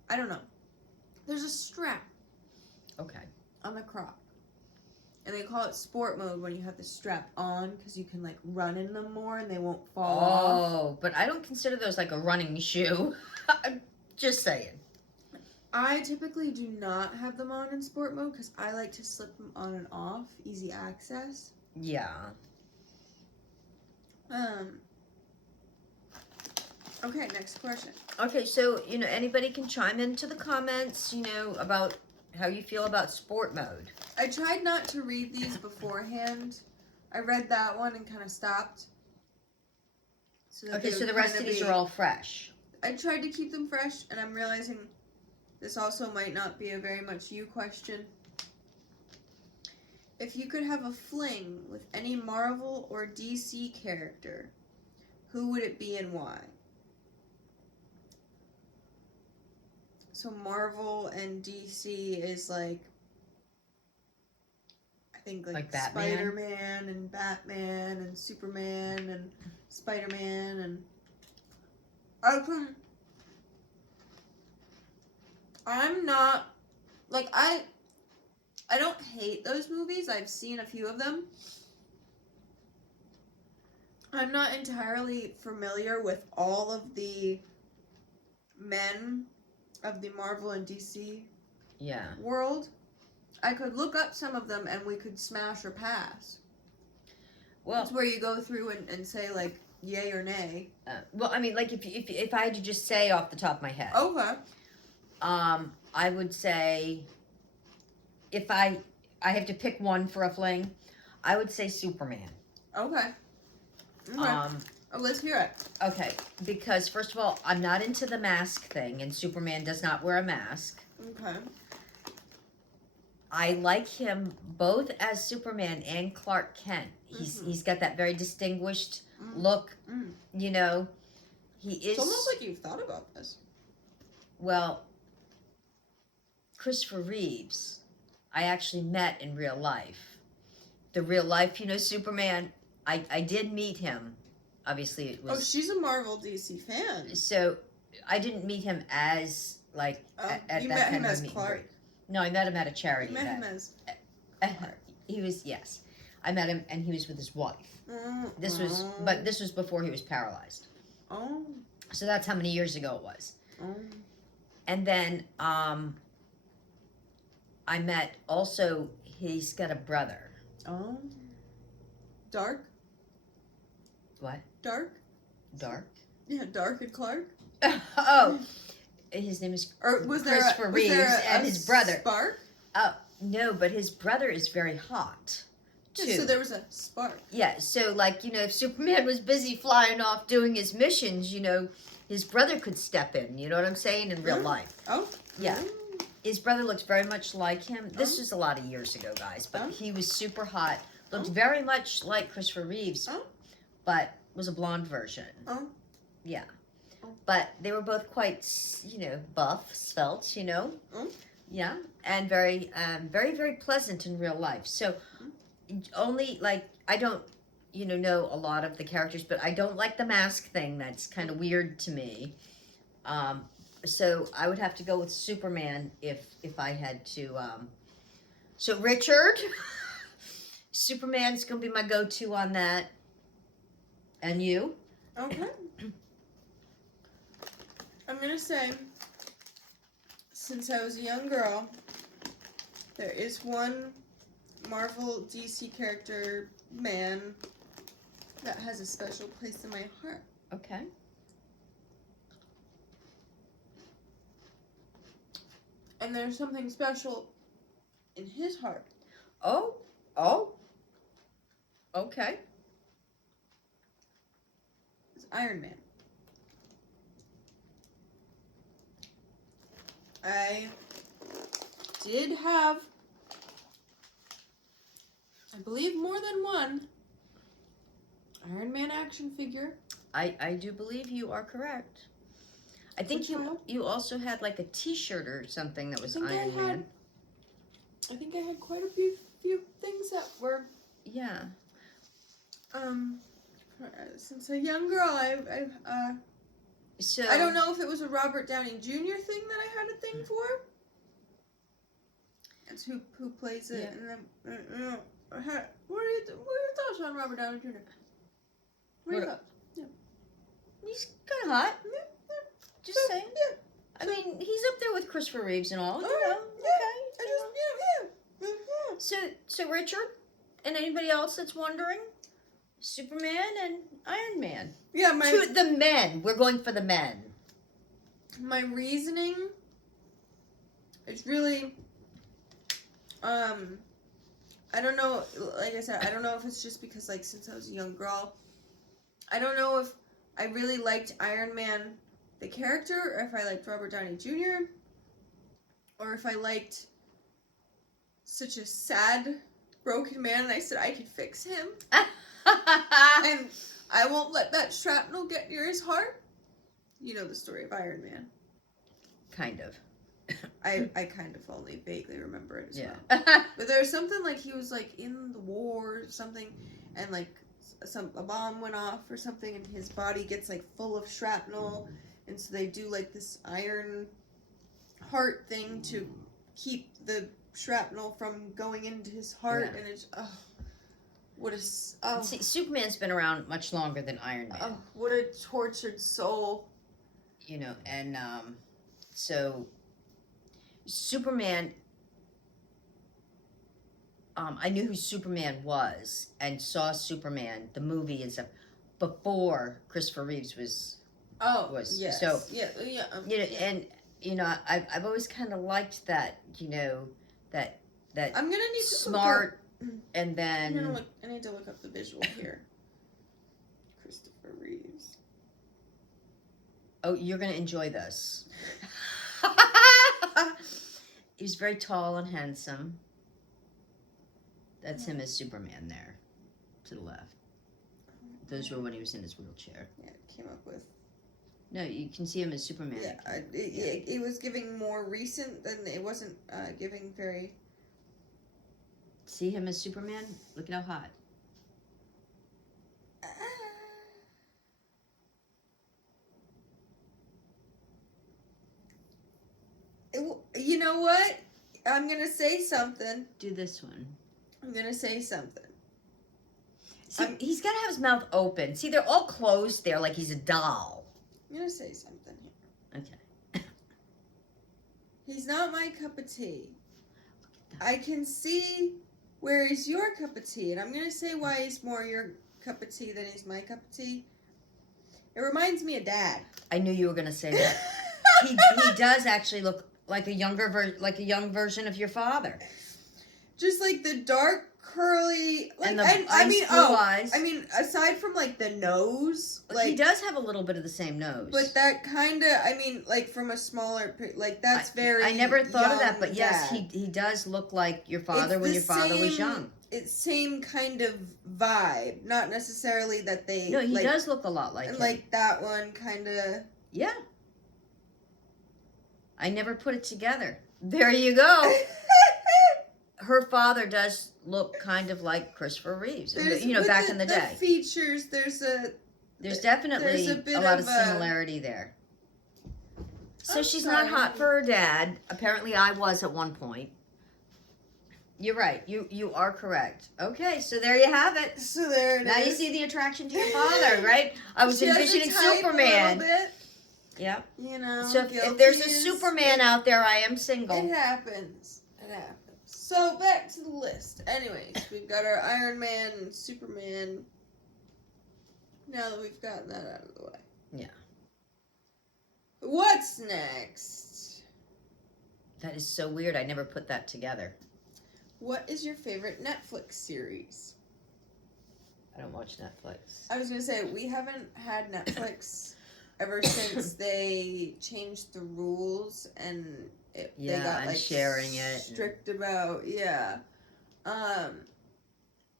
I don't know. There's a strap. Okay. On the Croc. And they call it sport mode when you have the strap on, because you can run in them more and they won't fall off. Oh, but I don't consider those like a running shoe. I'm just saying. I typically do not have them on in sport mode because I like to slip them on and off, easy access. Yeah. Okay, next question. Okay, so, anybody can chime into the comments, about how you feel about sport mode. I tried not to read these beforehand. I read that one and kind of stopped. So the rest of these are all fresh. I tried to keep them fresh, and I'm realizing this also might not be a very much you question. If you could have a fling with any Marvel or DC character, who would it be and why? So Marvel and DC is I think like Spider-Man and Batman and Superman and Spider-Man, and I'm not I don't hate those movies. I've seen a few of them. I'm not entirely familiar with all of the men of the Marvel and DC world. I could look up some of them and we could smash or pass. Well, it's where you go through and say like yay or nay. Well, I mean, like if I had to just say off the top of my head. Okay. I would say if I have to pick one for a fling, I would say Superman. Okay. Let's hear it. Okay, because first of all, I'm not into the mask thing, and Superman does not wear a mask. Okay. I like him both as Superman and Clark Kent. He's got that very distinguished look. You know, he is. It's almost like you've thought about this. Well, Christopher Reeves, I actually met in real life. The real life, Superman. I did meet him. Obviously, it was. Oh, she's a Marvel DC fan. So, I didn't meet him as at you that met kind him of as meet and Clark. greet. No, I met him at a charity You met event. him as. He was I met him and he was with his wife. This was before he was paralyzed. Oh. So that's how many years ago it was. Oh. And then I met also. He's got a brother. Oh. Dark. What? Dark? Yeah, Dark and Clark. Oh, his name is Christopher Reeves and his brother. Spark? No, but his brother is very hot. Too. Yeah, so there was a spark. Yeah, so if Superman was busy flying off doing his missions, his brother could step in. You know what I'm saying? In real life. Oh. Yeah. His brother looks very much like him. This was a lot of years ago, guys, but he was super hot. Looked very much like Christopher Reeves, but was a blonde version. Oh. Yeah. But they were both quite, buff, svelte, Yeah, and very, very, very pleasant in real life. So, only, I don't, know a lot of the characters, but I don't like the mask thing. That's kind of weird to me. So, I would have to go with Superman if I had to. So, Richard, Superman's going to be my go-to on that. And you? Okay. I'm going to say, since I was a young girl, there is one Marvel DC character, man, that has a special place in my heart. Okay. And there's something special in his heart. Oh. Okay. It's Iron Man. I did have, I believe, more than one Iron Man action figure. I do believe you are correct. I think you also had like a T-shirt or something that was Iron Man. I think I had quite a few things that were. Yeah. Since a young girl, So I don't know if it was a Robert Downey Jr. thing that I had a thing for. It's who plays it, and then what are your thoughts on Robert Downey Jr.? What are your thoughts? Yeah. He's kind of hot. Yeah. Just saying. Yeah. I mean, he's up there with Christopher Reeves and all. Yeah. So Richard, and anybody else that's wondering, Superman and Iron Man. Yeah, to the men. We're going for the men. My reasoning is really, I don't know, like I said, I don't know if it's just because, since I was a young girl, I don't know if I really liked Iron Man, the character, or if I liked Robert Downey Jr., or if I liked such a sad, broken man, and I said I could fix him. And I won't let that shrapnel get near his heart. You know the story of Iron Man. Kind of. I kind of only vaguely remember it as well. But there's something he was in the war or something, and a bomb went off or something, and his body gets full of shrapnel, and so they do this iron heart thing to keep the shrapnel from going into his heart, Yeah. and it's what a See, Superman's been around much longer than Iron Man. oh, what a tortured soul. You know, and so Superman. I knew who Superman was and saw Superman, the movie and stuff, before Christopher Reeves was. Yes. So yeah. And I've always kind of liked that, that I'm gonna need smart, to and then I need to look up the visual here. Christopher Reeves. Oh, you're gonna enjoy this. He's very tall and handsome. That's him as Superman there, to the left. Those were when he was in his wheelchair. Yeah, it came up with. No, you can see him as Superman. Yeah, it was giving more recent than it wasn't giving very. See him as Superman? Look at how hot. You know what? I'm gonna say something. Do this one. I'm gonna say something. See, he's got to have his mouth open. See, they're all closed there like he's a doll. I'm gonna say something here. Okay. He's not my cup of tea. I can see where he's your cup of tea, and I'm gonna say why he's more your cup of tea than he's my cup of tea. It reminds me of Dad. I knew you were gonna say that. he does actually look like a young version of your father. Just like the dark, curly, like, and the blue eyes. I mean, aside from like the nose, like he does have a little bit of the same nose. But that kind of, I mean, like from a smaller, like that's very. I never thought of that, but Dad. yes, he does look like your father when your father was young. It's same kind of vibe, not necessarily that they. No, he does look a lot like and him. Like that one, kind of. Yeah. I never put it together. There you go. Her father does look kind of like Christopher Reeves, back in the day. Features, there's definitely a lot of similarity there. So she's not hot for her dad. Apparently I was at one point. You're right. You are correct. Okay, so there you have it. So there it now is. You see the attraction to your father, right? I was envisioning Superman. Yep. So if there's a Superman out there, I am single. It happens. It happens. So back to the list. Anyways, we've got our Iron Man and Superman. Now that we've gotten that out of the way. Yeah. What's next? That is so weird. I never put that together. What is your favorite Netflix series? I don't watch Netflix. I was going to say, we haven't had Netflix ever since they changed the rules and they got like sharing it strict about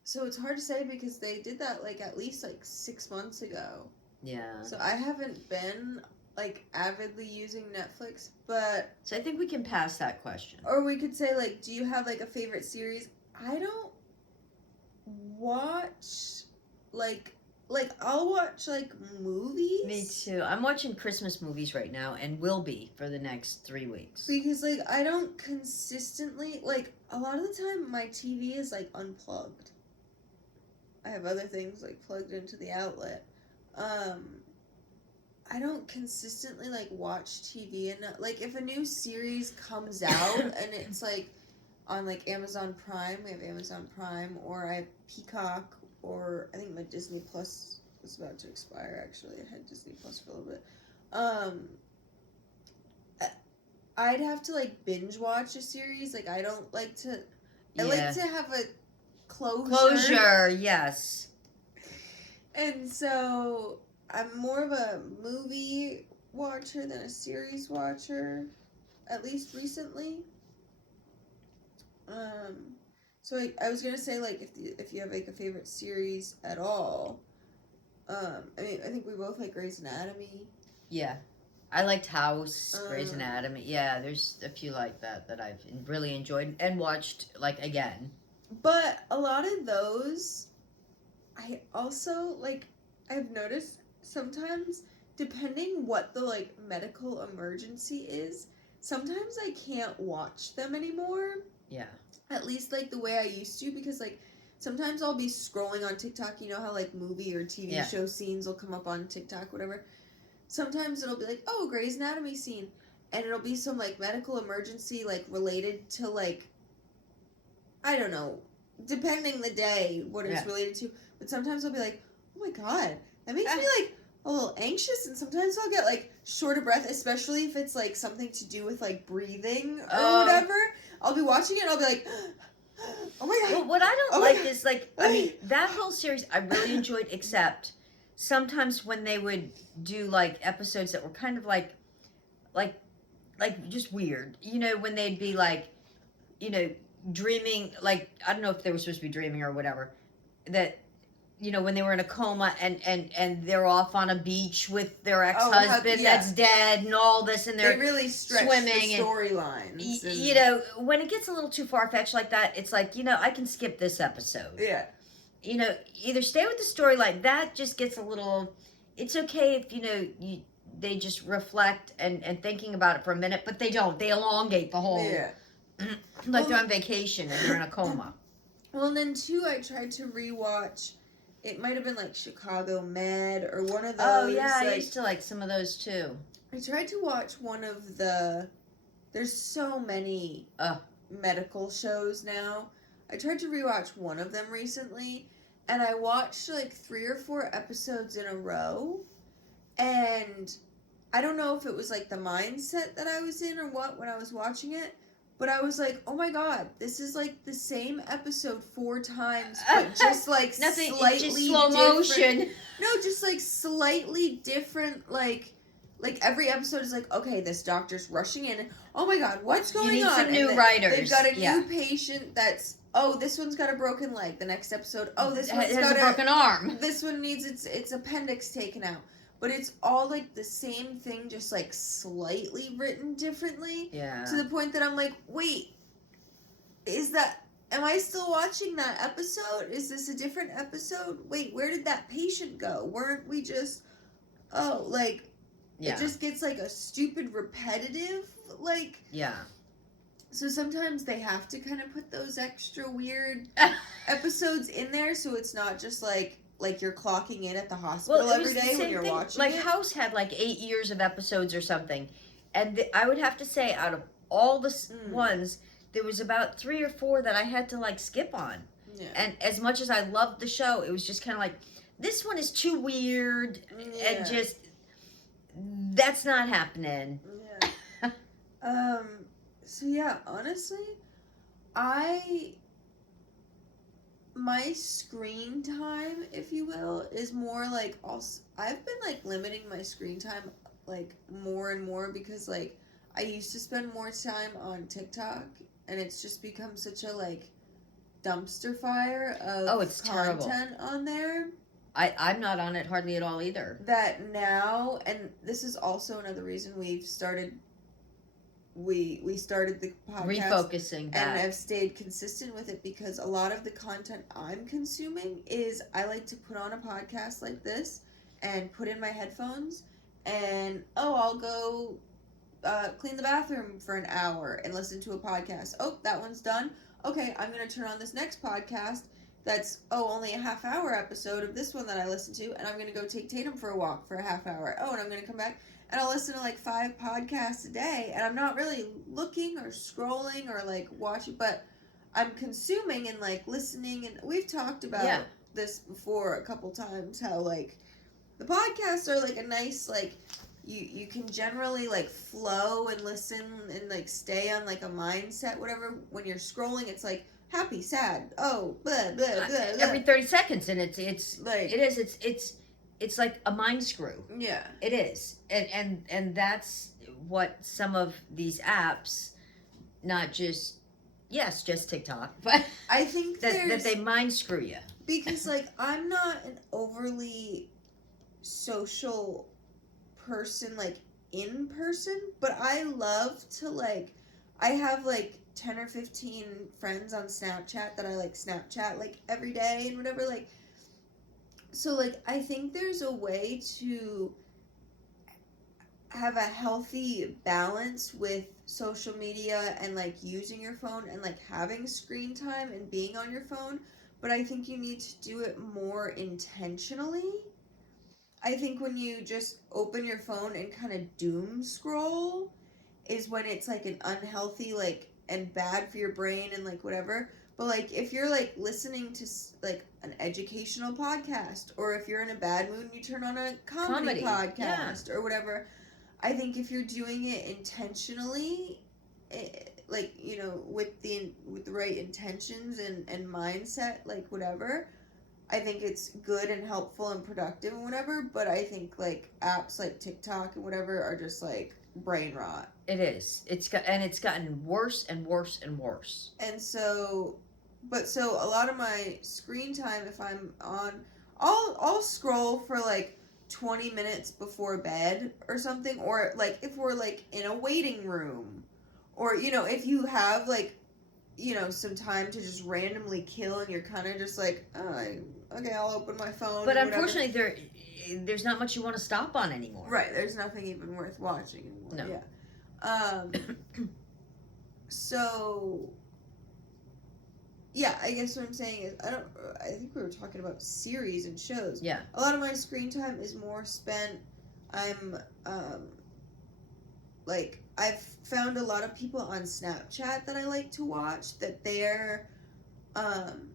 so it's hard to say because they did that like at least like 6 months ago. Yeah. So I haven't been like avidly using Netflix, but so I think we can pass that question. Or we could say like, do you have like a favorite series? I don't watch like I'll watch like movies. Me too. I'm watching Christmas movies right now and will be for the next 3 weeks. Because like I don't consistently like a lot of the time my TV is like unplugged. I have other things like plugged into the outlet. I don't consistently like watch TV and like if a new series comes out and it's like on like Amazon Prime, we have Amazon Prime, or I have Peacock, or I think my Disney Plus is about to expire actually. I had Disney Plus for a little bit. I'd have to like binge watch a series. Like I don't like to I like to have a closure, yes. And so I'm more of a movie watcher than a series watcher, at least recently. So I was gonna say like if you have like a favorite series at all. I mean I think we both like Grey's Anatomy. Yeah, I liked House, Grey's Anatomy. Yeah, there's a few like that I've really enjoyed and watched like again. But a lot of those, I also like. I've noticed sometimes, depending what the like medical emergency is, sometimes I can't watch them anymore Yeah. At least like the way I used to, because like sometimes I'll be scrolling on TikTok, you know how like movie or TV show scenes will come up on TikTok, whatever. Sometimes it'll be like, oh, Grey's Anatomy scene, and it'll be some like medical emergency like related to like, I don't know, depending the day what it's related to. But sometimes I'll be like, oh my god, that makes me like a little anxious, and sometimes I'll get like short of breath, especially if it's like something to do with like breathing or whatever. I'll be watching it and I'll be like, oh my god. Well, what I don't like is like, I mean, that whole series I really enjoyed, except sometimes when they would do like episodes that were kind of like just weird, you know, when they'd be like, you know, dreaming, like, I don't know if they were supposed to be dreaming or whatever, that, you know, when they were in a coma and they're off on a beach with their ex-husband that's dead and all this, and they're really stretch swimming the storylines. You know, when it gets a little too far-fetched like that, it's like, you know, I can skip this episode. Yeah. You know, either stay with the storyline. That just gets a little, it's okay if, you know, they just reflect and thinking about it for a minute, but they don't. They elongate the whole, like they're on vacation and they're in a coma. Well, and then too, I tried to rewatch. It might have been like Chicago Med or one of those. Oh yeah, like, I used to like some of those too. I tried to watch one of the. There's so many medical shows now. I tried to rewatch one of them recently, and I watched like 3 or 4 episodes in a row, and I don't know if it was like the mindset that I was in or what when I was watching it. But I was like, oh my god, this is like the same episode 4 times, but just like Nothing, slightly just slow different. motion. No, just like slightly different, like every episode is like, okay, this doctor's rushing in. Oh my god, what's going on? You need some and new writers. They've got a new patient that's, oh, this one's got a broken leg. The next episode, oh, this one's has got a broken arm. This one needs its appendix taken out. But it's all like the same thing, just like slightly written differently. Yeah. To the point that I'm like, wait, am I still watching that episode? Is this a different episode? Wait, where did that patient go? Weren't we just, it just gets like a stupid repetitive, like. Yeah. So sometimes they have to kind of put those extra weird episodes in there so it's not just like you're clocking in at the hospital every day when you're watching like it. House had like 8 years of episodes or something, and I would have to say out of all the ones, there was about 3 or 4 that I had to like skip on. Yeah. And as much as I loved the show, it was just kind of like, this one is too weird and just that's not happening. Yeah. So yeah, honestly, my screen time, if you will, is more like also, I've been like limiting my screen time like more and more because like I used to spend more time on TikTok and it's just become such a like dumpster fire of it's content terrible on there. I'm not on it hardly at all either. That now, and this is also another reason we've started we started the podcast refocusing back. And I've stayed consistent with it because a lot of the content I'm consuming is I like to put on a podcast like this and put in my headphones and I'll go clean the bathroom for an hour and listen to a podcast. Oh, that one's done. Okay, I'm going to turn on this next podcast that's only a half-hour episode of this one that I listen to, and I'm going to go take Tatum for a walk for a half hour. Oh, and I'm going to come back and I'll listen to like 5 podcasts a day, and I'm not really looking or scrolling or like watching, but I'm consuming and like listening. And we've talked about this before a couple times, how like the podcasts are like a nice like you can generally like flow and listen and like stay on like a mindset, whatever. When you're scrolling, it's like happy, sad, blah, blah, blah, blah. Every 30 seconds, and it's like it's like a mind screw. Yeah, it is, and that's what some of these apps, not just just TikTok, but I think that they mind screw you because like I'm not an overly social person like in person, but I love to like I have like 10 or 15 friends on Snapchat that I like Snapchat like every day and whatever, like so like I think there's a way to have a healthy balance with social media and like using your phone and like having screen time and being on your phone, but I think you need to do it more intentionally. I think when you just open your phone and kind of doom scroll is when it's like an unhealthy, like, and bad for your brain and like whatever. But like if you're like listening to like an educational podcast, or if you're in a bad mood and you turn on a comedy podcast or whatever, I think if you're doing it intentionally, like, you know, with the right intentions and mindset, like whatever, I think it's good and helpful and productive and whatever. But I think like apps like TikTok and whatever are just like brain rot. It is. It's gotten worse and worse and worse. And so, but so a lot of my screen time, if I'm on, I'll scroll for like 20 minutes before bed or something, or like if we're like in a waiting room, or, you know, if you have like, you know, some time to just randomly kill and you're kind of just like, oh, okay, I'll open my phone. But unfortunately, there's not much you want to stop on anymore. Right, there's nothing even worth watching anymore. No. Yeah. So, yeah, I guess what I'm saying is, I think we were talking about series and shows. Yeah. A lot of my screen time is more spent, like, I've found a lot of people on Snapchat that I like to watch, that they're, and,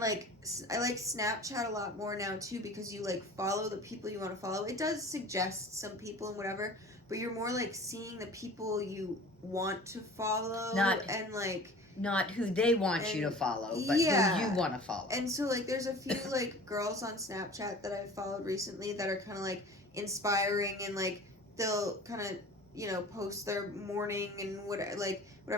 like, I like Snapchat a lot more now, too, because you, like, follow the people you want to follow. It does suggest some people and whatever, but you're more, like, seeing the people you want to follow. And, like... Not who they want you to follow, but who you want to follow. And so, like, there's a few, like, girls on Snapchat that I've followed recently that are kind of, like, inspiring, and, like, they'll kind of, you know, post their morning and whatever,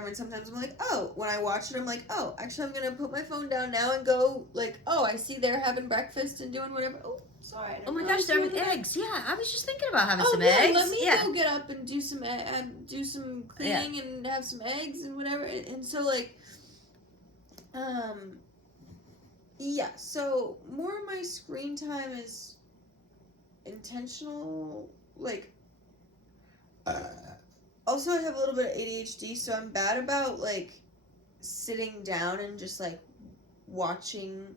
and sometimes I'm like, oh, when I watch it, I'm like, oh, actually, I'm going to put my phone down now and go, like, oh, I see they're having breakfast and doing whatever. Oh, sorry. Oh my gosh, they're having eggs. Yeah, I was just thinking about having some eggs. Let me go get up and do some cleaning and have some eggs and whatever. And so, like, so more of my screen time is intentional, like, also I have a little bit of ADHD, so I'm bad about, like, sitting down and just, like, watching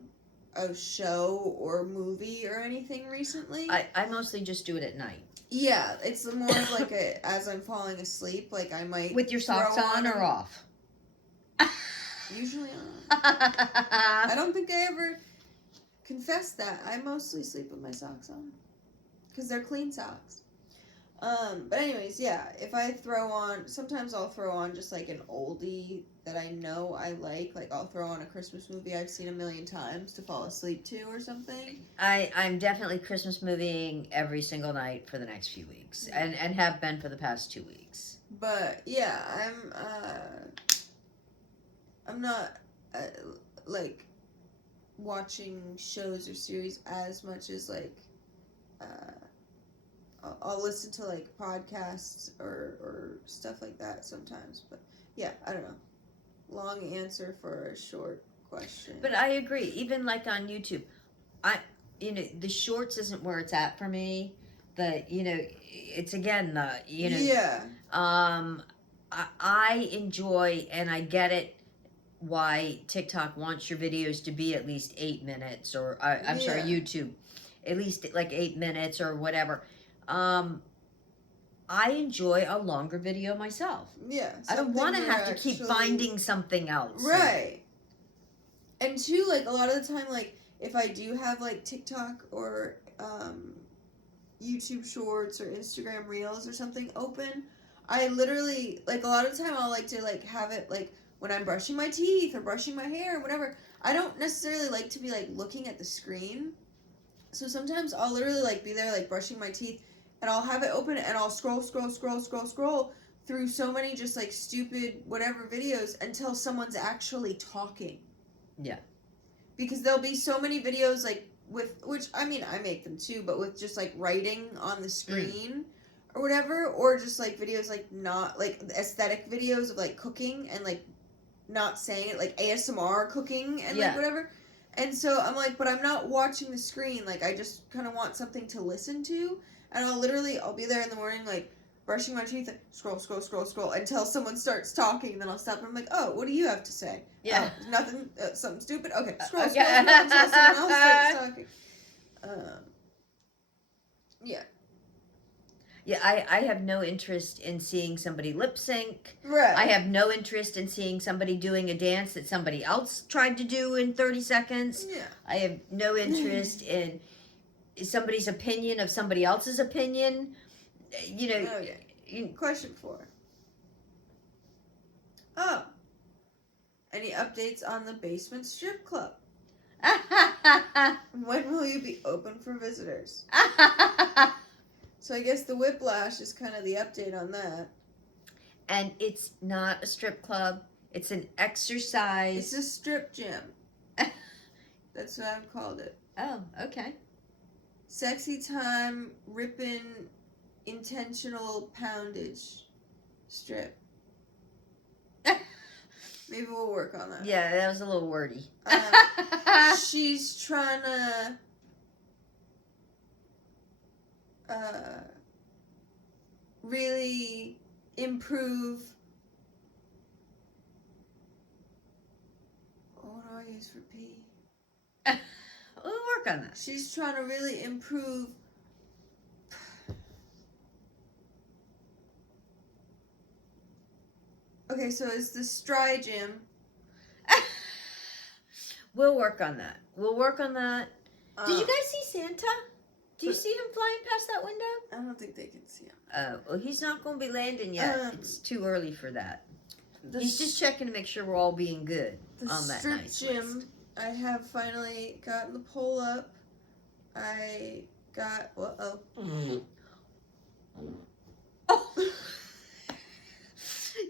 a show or movie or anything recently. I mostly just do it at night. Yeah, it's more of like as I'm falling asleep, like I might... With your socks on or off? Usually on. I don't think I ever confessed that. I mostly sleep with my socks on. Because they're clean socks. But anyways, yeah, if I sometimes I'll throw on just like an oldie that I know I like I'll throw on a Christmas movie I've seen 1,000,000 times to fall asleep to or something. I'm definitely Christmas movieing every single night for the next few weeks, and have been for the past 2 weeks. But yeah, I'm not like watching shows or series as much as like I'll listen to like podcasts or stuff like that sometimes. But yeah, I don't know. Long answer for a short question. But I agree. Even like on YouTube, the shorts isn't where it's at for me. It's again I enjoy, and I get it, why TikTok wants your videos to be at least 8 minutes, or I'm sorry, YouTube, at least like 8 minutes or whatever. I enjoy a longer video myself. Yeah. I don't want to have to keep finding something else. Right. And two, like, a lot of the time, like, if I do have, like, TikTok or YouTube Shorts or Instagram Reels or something open, I literally, like, a lot of the time I'll like to, like, have it, like, when I'm brushing my teeth or brushing my hair or whatever. I don't necessarily like to be, like, looking at the screen. So sometimes I'll literally, like, be there, like, brushing my teeth, and I'll have it open, and I'll scroll through so many just, like, stupid whatever videos until someone's actually talking. Yeah. Because there'll be so many videos, like, which, I mean, I make them too, but with just, like, writing on the screen or whatever, or just, like, videos, like, not, like, aesthetic videos of, like, cooking and, like, not saying it, like, ASMR cooking and, like, whatever. And so I'm like, but I'm not watching the screen. Like, I just kind of want something to listen to. And I'll be there in the morning, like, brushing my teeth, like, scroll, until someone starts talking. Then I'll stop and I'm like, oh, what do you have to say? Yeah. Oh, nothing, something stupid? Okay, scroll Okay. until someone else starts talking. Yeah. Yeah, I have no interest in seeing somebody lip sync. Right. I have no interest in seeing somebody doing a dance that somebody else tried to do in 30 seconds. Yeah. I have no interest in somebody's opinion of somebody else's opinion. You know. Okay. Question 4. Oh. Any updates on the basement strip club? When will you be open for visitors? So I guess the Whiplash is kind of the update on that. And it's not a strip club. It's an exercise. It's a strip gym. That's what I've called it. Oh, okay. Sexy time, ripping, intentional poundage strip. Maybe we'll work on that. Yeah, that was a little wordy. She's trying to really improve. What do I use for P? We'll work on that. She's trying to really improve. Okay, so it's the Stry Gym. We'll work on that. We'll work on that. Did you guys see Santa? Do you see him flying past that window? I don't think they can see him. Well, he's not going to be landing yet. It's too early for that. He's just checking to make sure we're all being good on that strip nice gym. list. I have finally gotten the pole up. I got. Oh.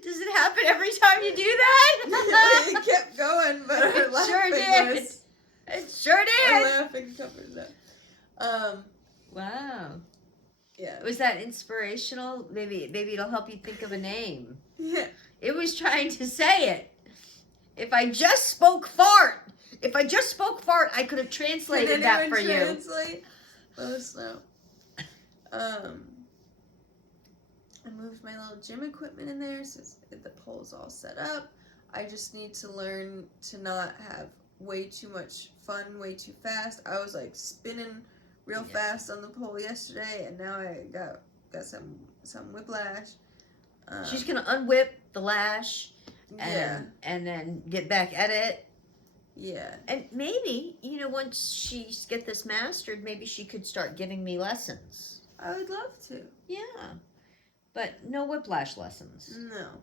Does it happen every time you do that? It kept going, but It sure did. It sure did. Our laughing covers that. Wow. Yeah. Was that inspirational? Maybe it'll help you think of a name. Yeah. It was trying to say it. If I just spoke fart, I could have translated that for translate? Let us know. I moved my little gym equipment in there since the pole's all set up. I just need to learn to not have way too much fun, way too fast. I was like spinning real fast on the pole yesterday, and now I got some whiplash. She's gonna unwhip the lash, and then get back at it. Yeah. And maybe, once she get this mastered, maybe she could start giving me lessons. I would love to. Yeah. But no whiplash lessons.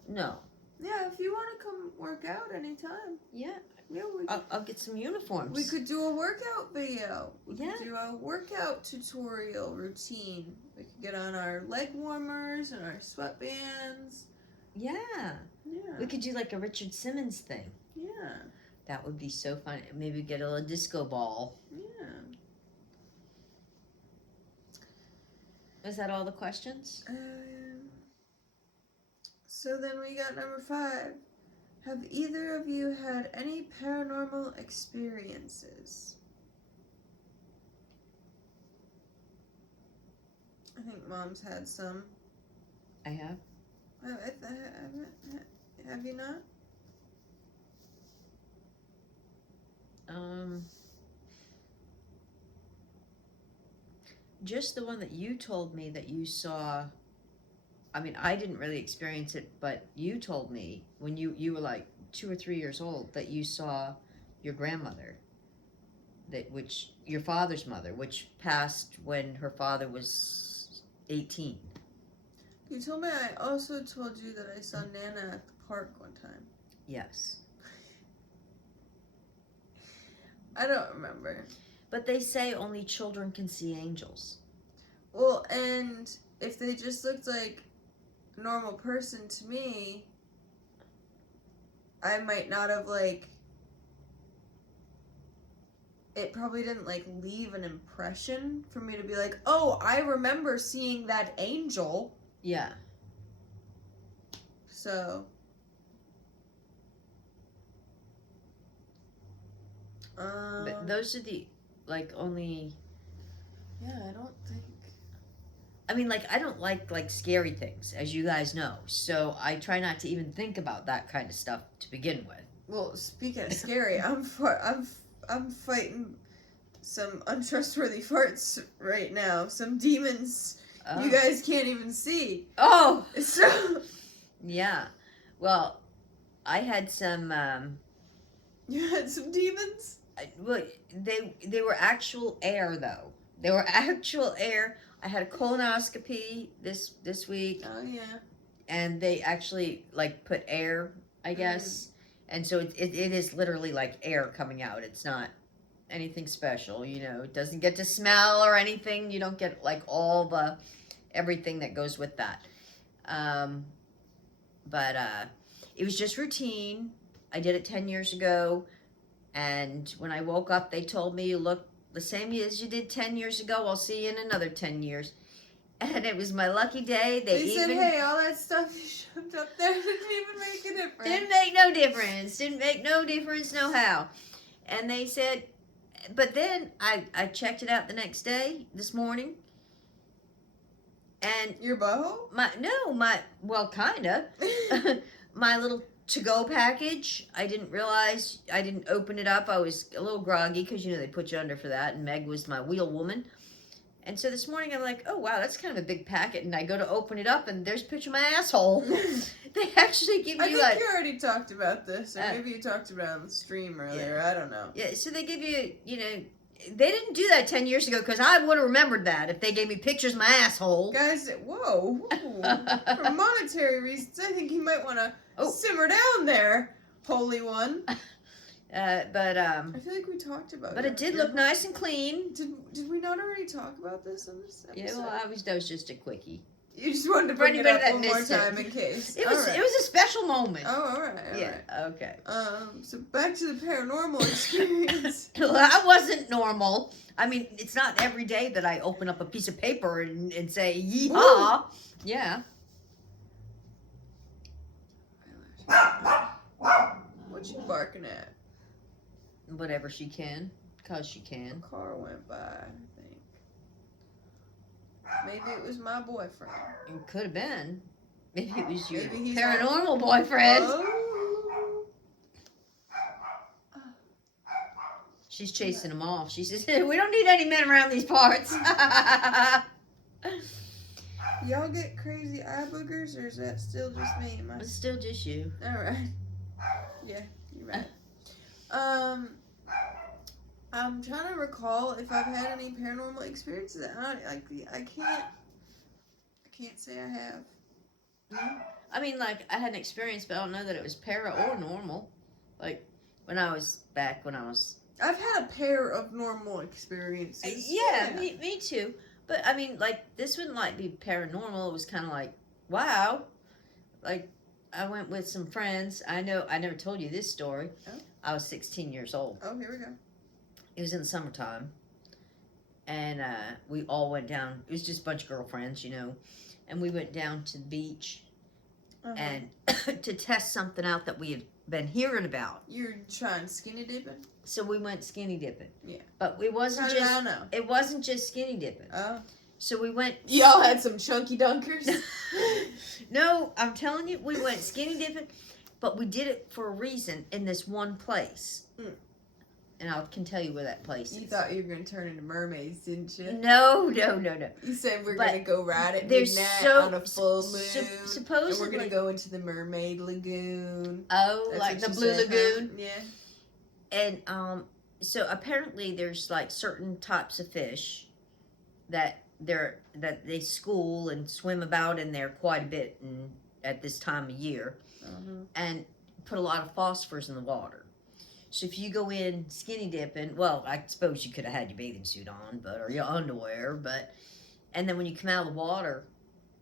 No. Yeah, if you want to come work out anytime. Yeah. Yeah, I'll get some uniforms. We could do a workout video. We Yeah. could do a workout tutorial routine. We could get on our leg warmers and our sweatbands. Yeah. Yeah. We could do like a Richard Simmons thing. Yeah. That would be so fun. Maybe get a little disco ball. Yeah. Is that all the questions? So then we got number 5. Have either of you had any paranormal experiences? I think Mom's had some. I have. Have you not? Just the one that you told me that you saw. I mean, I didn't really experience it, but you told me when you were like 2 or 3 years old that you saw your grandmother, which your father's mother, which passed when her father was 18. You told me I also told you that I saw Nana at the park one time. Yes. I don't remember. But they say only children can see angels. Well, and if they just looked like a normal person to me, I might not have, like, it probably didn't, like, leave an impression for me to be like, oh, I remember seeing that angel. Yeah. So. But those are the, like, only... Yeah, I don't think... I mean, like, I don't like scary things, as you guys know. So I try not to even think about that kind of stuff to begin with. Well, speaking of scary, I'm fighting some untrustworthy farts right now. Some demons you guys can't even see. Oh! So... Yeah. Well, I had some... You had some demons? Well, they were actual air, though. They were actual air. I had a colonoscopy this week. Oh, yeah. And they actually, like, put air, I guess. And so it is literally like air coming out. It's not anything special, you know. It doesn't get to smell or anything. You don't get, like, all the... everything that goes with that. But it was just routine. I did it 10 years ago. And when I woke up, they told me, you look the same as you did 10 years ago. I'll see you in another 10 years. And it was my lucky day. They said, hey, all that stuff you shoved up there didn't even make a difference. Didn't make no difference. Didn't make no difference, no how. And they said, but then I checked it out the next day, this morning. And your butthole? Well, kind of. My little to-go package, I didn't realize, I didn't open it up. I was a little groggy because, you know, they put you under for that. And Meg was my wheel woman. And so this morning I'm like, oh, wow, that's kind of a big packet. And I go to open it up and there's a picture of my asshole. They actually give you I think you already talked about this. Or maybe you talked about it on the stream earlier. Yeah. I don't know. Yeah, so they give you, you know... They didn't do that 10 years ago because I would have remembered that if they gave me pictures of my asshole. Guys, whoa. For monetary reasons, I think you might want to simmer down there, Holy One. I feel like we talked about it. But it did look nice and clean. Did we not already talk about this on this episode? Yeah, well, that was just a quickie. You just wanted to bring it up one more time in case. It was a special moment. Oh, all right. Okay. So back to the paranormal experience. Well, that wasn't normal. I mean, it's not every day that I open up a piece of paper and say, yee-haw. Woo. Yeah. What you barking at? Whatever she can, because she can. A car went by, I think. Maybe it was my boyfriend. It could have been. Maybe it was your paranormal boyfriend. Oh. She's chasing him off. She says, we don't need any men around these parts. Y'all get crazy eye boogers, or is that still just me? It's still just you. Alright. Yeah, you're right. I'm trying to recall if I've had any paranormal experiences. I can't say I have. No. I mean, like, I had an experience, but I don't know that it was para or normal. Like, when I was... I've had a pair of normal experiences. Yeah. Me too. But, I mean, like, this wouldn't, like, be paranormal. It was kind of like, wow. Like, I went with some friends. I never told you this story. Oh. I was 16 years old. Oh, here we go. It was in the summertime. And we all went down. It was just a bunch of girlfriends, you know. And we went down to the beach and to test something out that we had been hearing about. You're trying skinny dipping? So we went skinny dipping. Yeah. But it wasn't How did I know? It wasn't just skinny dipping. Oh. So we went... Y'all had some chunky dunkers? No, I'm telling you, we went skinny dipping, but we did it for a reason in this one place. Mm. And I can tell you where that place is. You thought you were going to turn into mermaids, didn't you? No. You said we're going to go ride at there's midnight on a full moon. Supposedly. And we're going to go into the mermaid lagoon. Oh, That's like the you Blue said, Lagoon? Huh? Yeah. And so apparently there's like certain types of fish that they school and swim about in there quite a bit at this time of year, and put a lot of phosphorus in the water. So if you go in skinny dipping, well, I suppose you could have had your bathing suit on, or your underwear, and then when you come out of the water,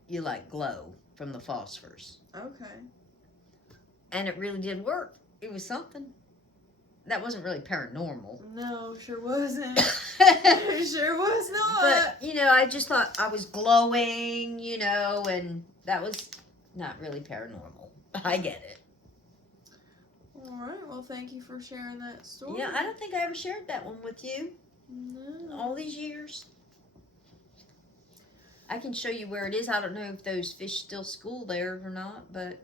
you like glow from the phosphorus. Okay. And it really did work. It was something. That wasn't really paranormal. No, sure wasn't. Sure was not. But, you know, I just thought I was glowing, you know, and that was not really paranormal. I get it. Alright, well, thank you for sharing that story. Yeah, I don't think I ever shared that one with you. No. All these years. I can show you where it is. I don't know if those fish still school there or not, but...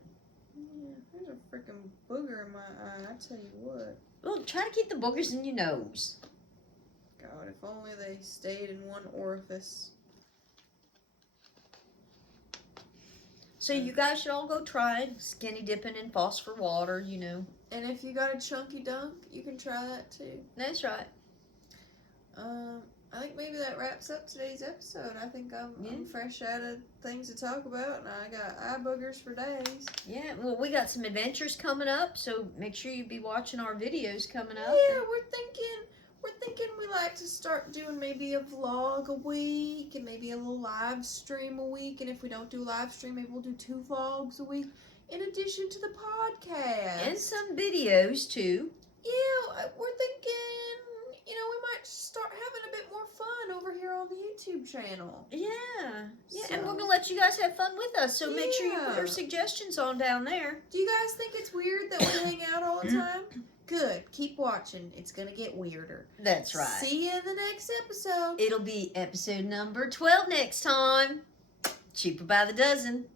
Yeah, there's a freaking booger in my eye, I tell you what. Well, try to keep the boogers in your nose. God, if only they stayed in one orifice. So you guys should all go try skinny dipping in phosphor water, you know. And if you got a chunky dunk, you can try that too. That's right. I think maybe that wraps up today's episode. I think I'm fresh out of things to talk about, and I got eye boogers for days. Yeah, well, we got some adventures coming up, so make sure you be watching our videos coming up. Yeah, we're thinking we like to start doing maybe a vlog a week, and maybe a little live stream a week. And if we don't do live stream, maybe we'll do 2 vlogs a week in addition to the podcast And some videos too. Yeah, we're thinking, we might start having a bit more fun over here on the YouTube channel. Yeah, So- and we're gonna let you guys have fun with us. So make sure you put Yeah. your suggestions on down there. Do you guys think it's weird that we hang out all the time? Good. Keep watching. It's gonna get weirder. That's right. See you in the next episode. It'll be episode number 12 next time. Cheaper by the dozen.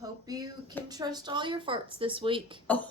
Hope you can trust all your farts this week. Oh.